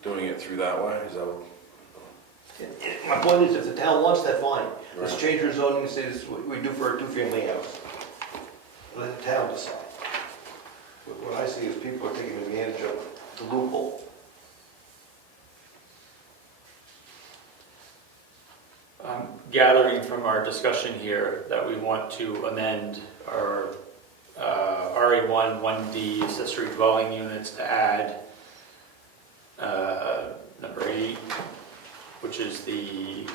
doing it through that way? Is that what? My point is, if the town wants that, fine. Let's Right. change our zoning and say this is what we do for a 2-family house. Let the town decide. What I see is people are taking advantage of the loophole. I'm gathering from our discussion here that we want to amend our RA1 1D accessory dwelling units to add number 8, which is we'll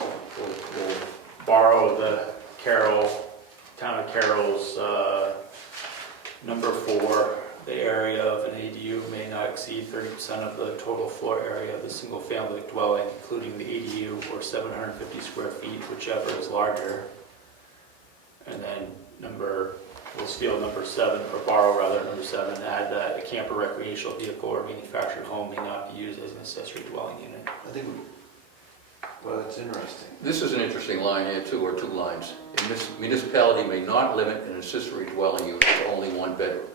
borrow the town of Carroll's number 4. The area of an ADU may not exceed 30% of the total floor area of the single-family dwelling, including the ADU, or 750 square feet, whichever is larger. And then we'll steal number 7, or borrow rather number 7, add that a camper, recreational vehicle, or manufactured home may not be used as an accessory dwelling unit. I think Well, that's interesting. This is an interesting line here too, or two lines. A municipality may not limit an accessory dwelling unit to only one bedroom.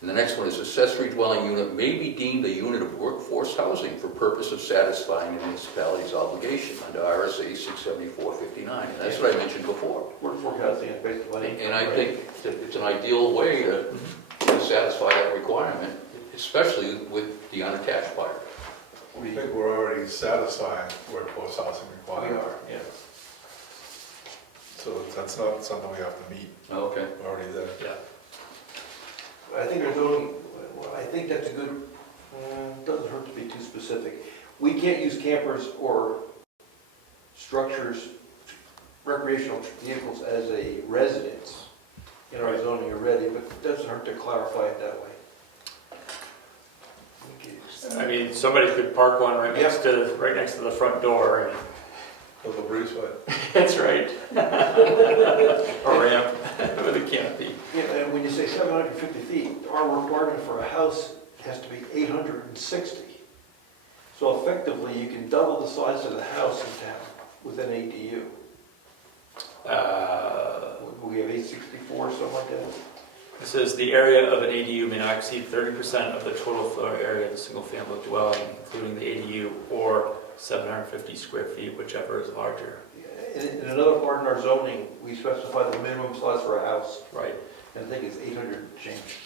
And the next one is accessory dwelling unit may be deemed a unit of workforce housing for purpose of satisfying the municipality's obligation under RSA 674-59. And that's what I mentioned before. Workforce housing is based upon income. And I think that it's an ideal way to satisfy that requirement, especially with the unattached part. We think we're already satisfying workforce housing We requirements. are, yeah. So that's not something we have to meet, Okay. we're already there. Yeah. I think there's only, well, I think that's a good, doesn't hurt to be too specific. We can't use campers or structures, recreational vehicles as a residence in our zoning already, but it doesn't hurt to clarify it that way. I mean, somebody could park one right next to the front door. And With a breezeway. that's right. A ramp with a canopy. Yeah, and when you say 750 feet, our requirement for a house has to be 860. So effectively, you can double the size of the house in town with an ADU. We have 864, something like that. It says the area of an ADU may not exceed 30% of the total floor area of the single-family dwelling, including the ADU, or 750 square feet, whichever is larger. In another part in our zoning, we specify the minimum size for a house, Right. and I think it's 800 change.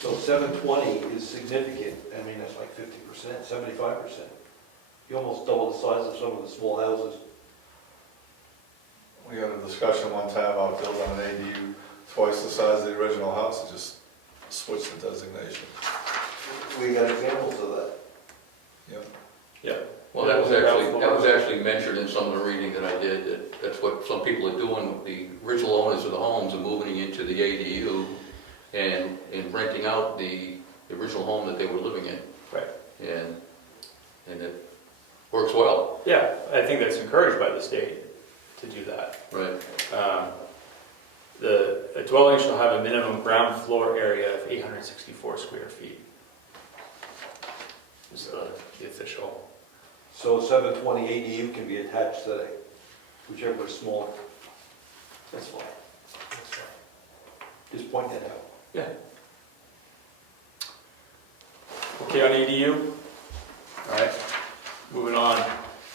So 720 is significant. I mean, that's like 50%, 75%. You almost double the size of some of the small houses. We had a discussion one time about building an ADU twice the size of the original house, and just switch the designation. We got examples of that. Yep. Yeah. Well, that was actually mentioned in some of the reading that I did, that's what some people are doing. The original owners of the homes are moving into the ADU and renting out the original home that they were living in. Right. And it works well. Yeah, I think that's encouraged by the state to do that. Right. A dwelling shall have a minimum ground floor area of 864 square feet. Is the official. So 720 ADU can be attached to that, whichever is smaller. That's fine. That's fine. Just point that out. Yeah. Okay on ADU? All right, moving on.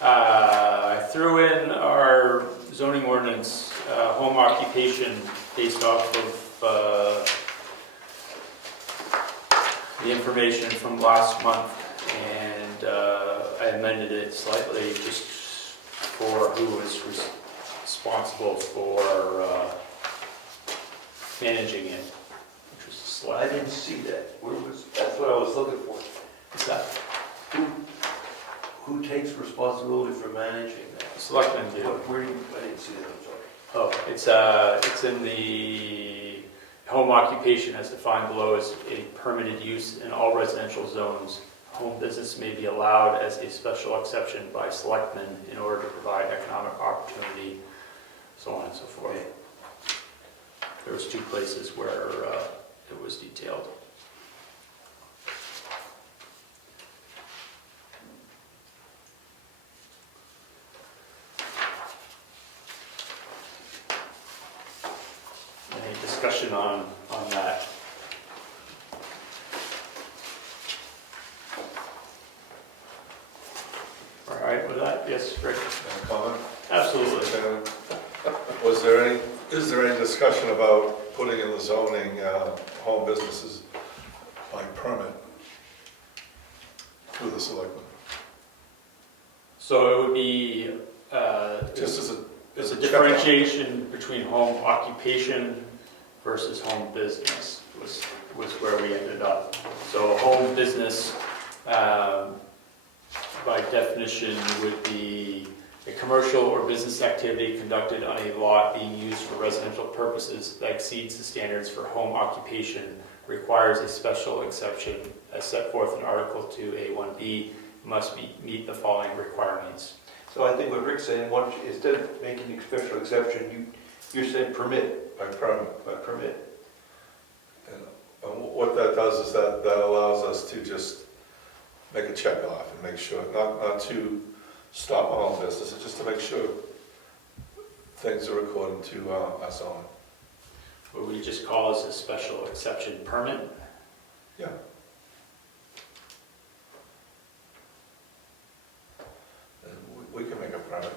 I threw in our zoning ordinance, home occupation based off of the information from last month, and I amended it slightly just for who is responsible for managing it, which was the I select. didn't see that. That's what I was looking for. What's that? Who takes responsibility for managing that? Selectmen do. Where do you, I didn't see that, I'm sorry. Oh, it's in the home occupation as defined below as a permitted use in all residential zones. Home business may be allowed as a special exception by selectmen in order to provide economic opportunity, so on and so forth. There was 2 places where it was detailed. Any discussion on that? All right with that? Yes, Rick? Any comment? Absolutely. Is there any discussion about putting in the zoning, home businesses by permit through the selectmen? So it would be, Just as a there's a checkoff. differentiation between home occupation versus home business was where we ended up. So home business, by definition, would be a commercial or business activity conducted on a lot being used for residential purposes that exceeds the standards for home occupation, requires a special exception as set forth in Article 2A1B, must meet the following requirements. So I think what Rick's saying, why don't you, instead of making a special exception, you're saying permit, By permit. by permit. And what that does is that allows us to just make a check off and make sure, not too stop all business, just to make sure things are according to our zoning. What we just call as a special exception permit. Yeah. And we can make a permit.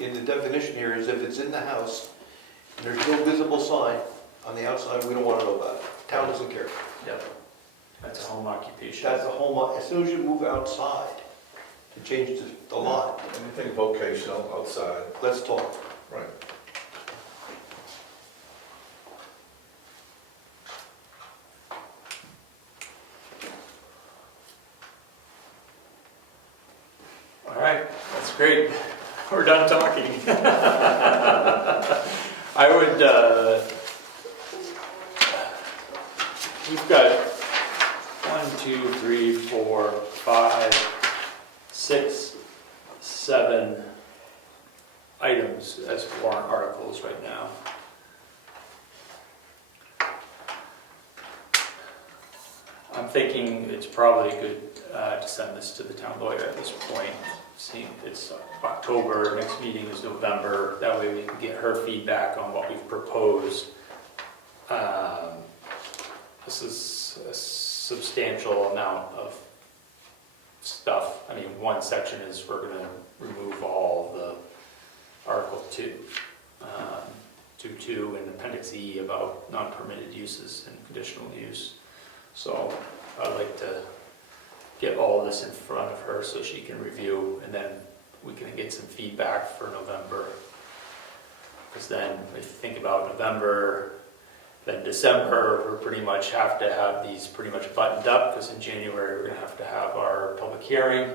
In the definition here is if it's in the house, and there's no visible sign on the outside, we don't want to know about it. Town doesn't care. Yep. That's a home occupation. That's a home, as soon as you move outside to change the lot, Anything vocational outside, let's talk. right. All right, that's great. We're done talking. I would, we've got 1, 2, 3, 4, 5, 6, 7 items as warrant articles right now. I'm thinking it's probably good to send this to the town lawyer at this point. See, it's October, next meeting is November, that way we can get her feedback on what we've proposed. This is a substantial amount of stuff. I mean, one section is we're gonna remove all the Article 2, 2.2 and Appendix E about non-permitted uses and conditional use. So I'd like to get all of this in front of her so she can review, and then we can get some feedback for November. Because then, if you think about November, then December, we pretty much have to have these pretty much buttoned up, because in January, we're gonna have to have our public hearing.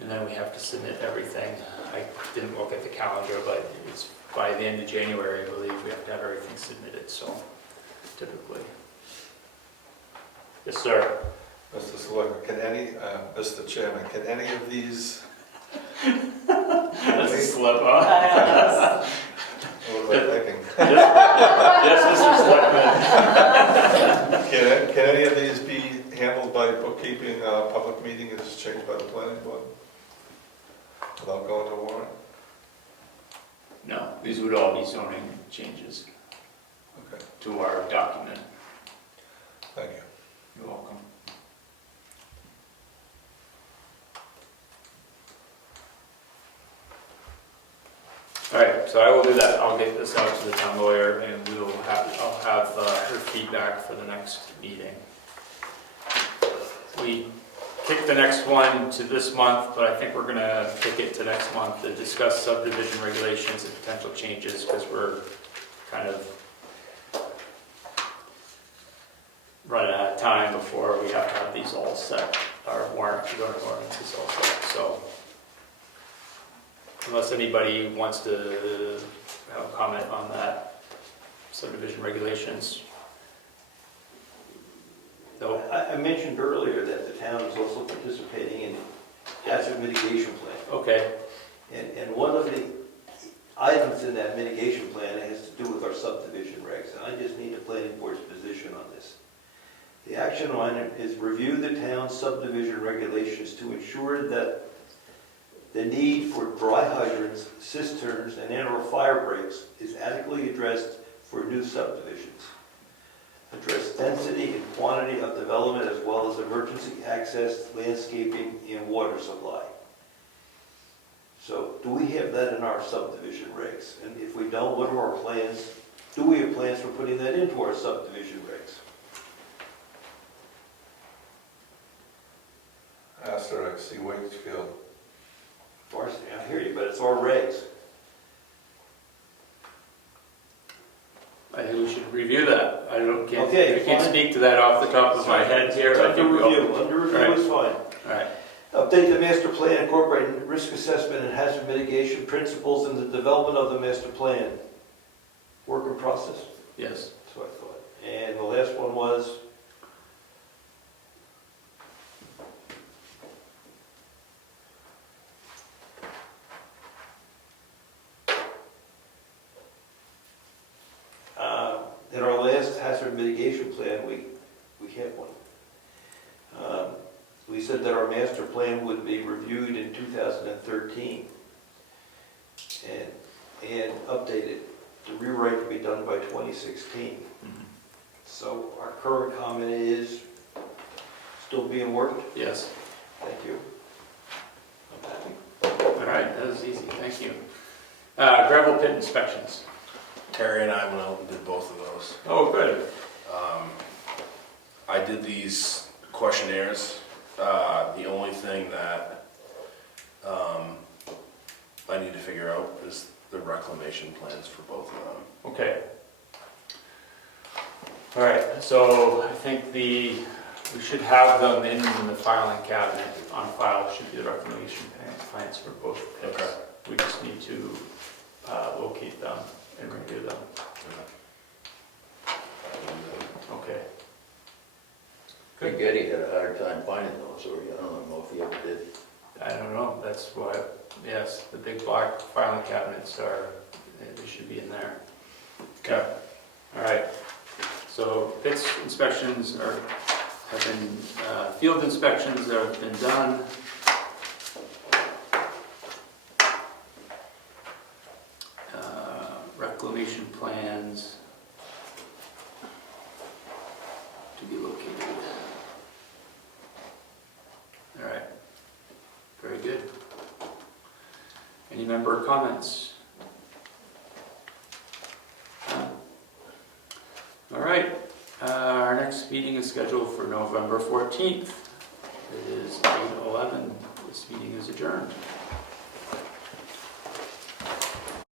And then we have to submit everything. I didn't look at the calendar, but it's by the end of January, I believe, we have to have everything submitted, so typically. Yes, sir. Mr. Selectman, Mr. Chairman, can any of these, That's a slip, huh? what was I thinking? Yes, Mr. Selectman. Can any of these be handled by bookkeeping, public meeting and just changed by the planning board? Without going to warrant? No, these would all be zoning changes Okay, to our document. thank you. You're welcome. All right, so I will do that. I'll get this out to the town lawyer, and I'll have her feedback for the next meeting. We kicked the next one to this month, but I think we're gonna kick it to next month to discuss subdivision regulations and potential changes, because we're kind of running out of time before we have to have these all set, our warrant, zoning ordinances all set, so. Unless anybody wants to have a comment on that, subdivision regulations. No, I mentioned earlier that the town is also participating in hazard mitigation plan. okay, And one of the items in that mitigation plan has to do with our subdivision regs, and I just need the planning board's position on this. The action on it is review the town's subdivision regulations to ensure that the need for dry hydrants, cisterns, and/or fire breaks is adequately addressed for new subdivisions. Address density and quantity of development as well as emergency access, landscaping, and water supply. So do we have that in our subdivision regs? And if we don't, what are our plans? Do we have plans for putting that into our subdivision regs? Asterisk, see Wakefield. I hear you, but it's our regs. I think we should review that. I can't Okay, fine. speak to that off the top of my head here. I Under think we'll- review, under review is fine. All right, Update the master plan incorporating risk assessment and hazard mitigation principles in the development of the master plan. Work in process, yes. that's what I thought. And the last one was, said that our master plan would be reviewed in 2013 and updated. The rewrite could be done by 2016. So our current comment is still being worked. Yes. Thank you. I'm happy. All right, that was easy, thank you. Gravel pit inspections. Terry and I went out and did both of those. Oh, good. I did these questionnaires. The only thing that I need to figure out is the reclamation plans for both of them. Okay. All right, so I think we should have them in the filing cabinet. On file should be the reclamation plans for both pits. Okay. We just need to locate them and review them. Okay. Big Eddie had a hard time finding those, or I don't know if he ever did. I don't know, that's why, yes, the big black filing cabinets they should be in there. Okay. All right, so pits inspections have been, field inspections have been done. Reclamation plans to be located. All right, very good. Any member comments? All right, our next meeting is scheduled for November 14th. It is 8:11. This meeting is adjourned.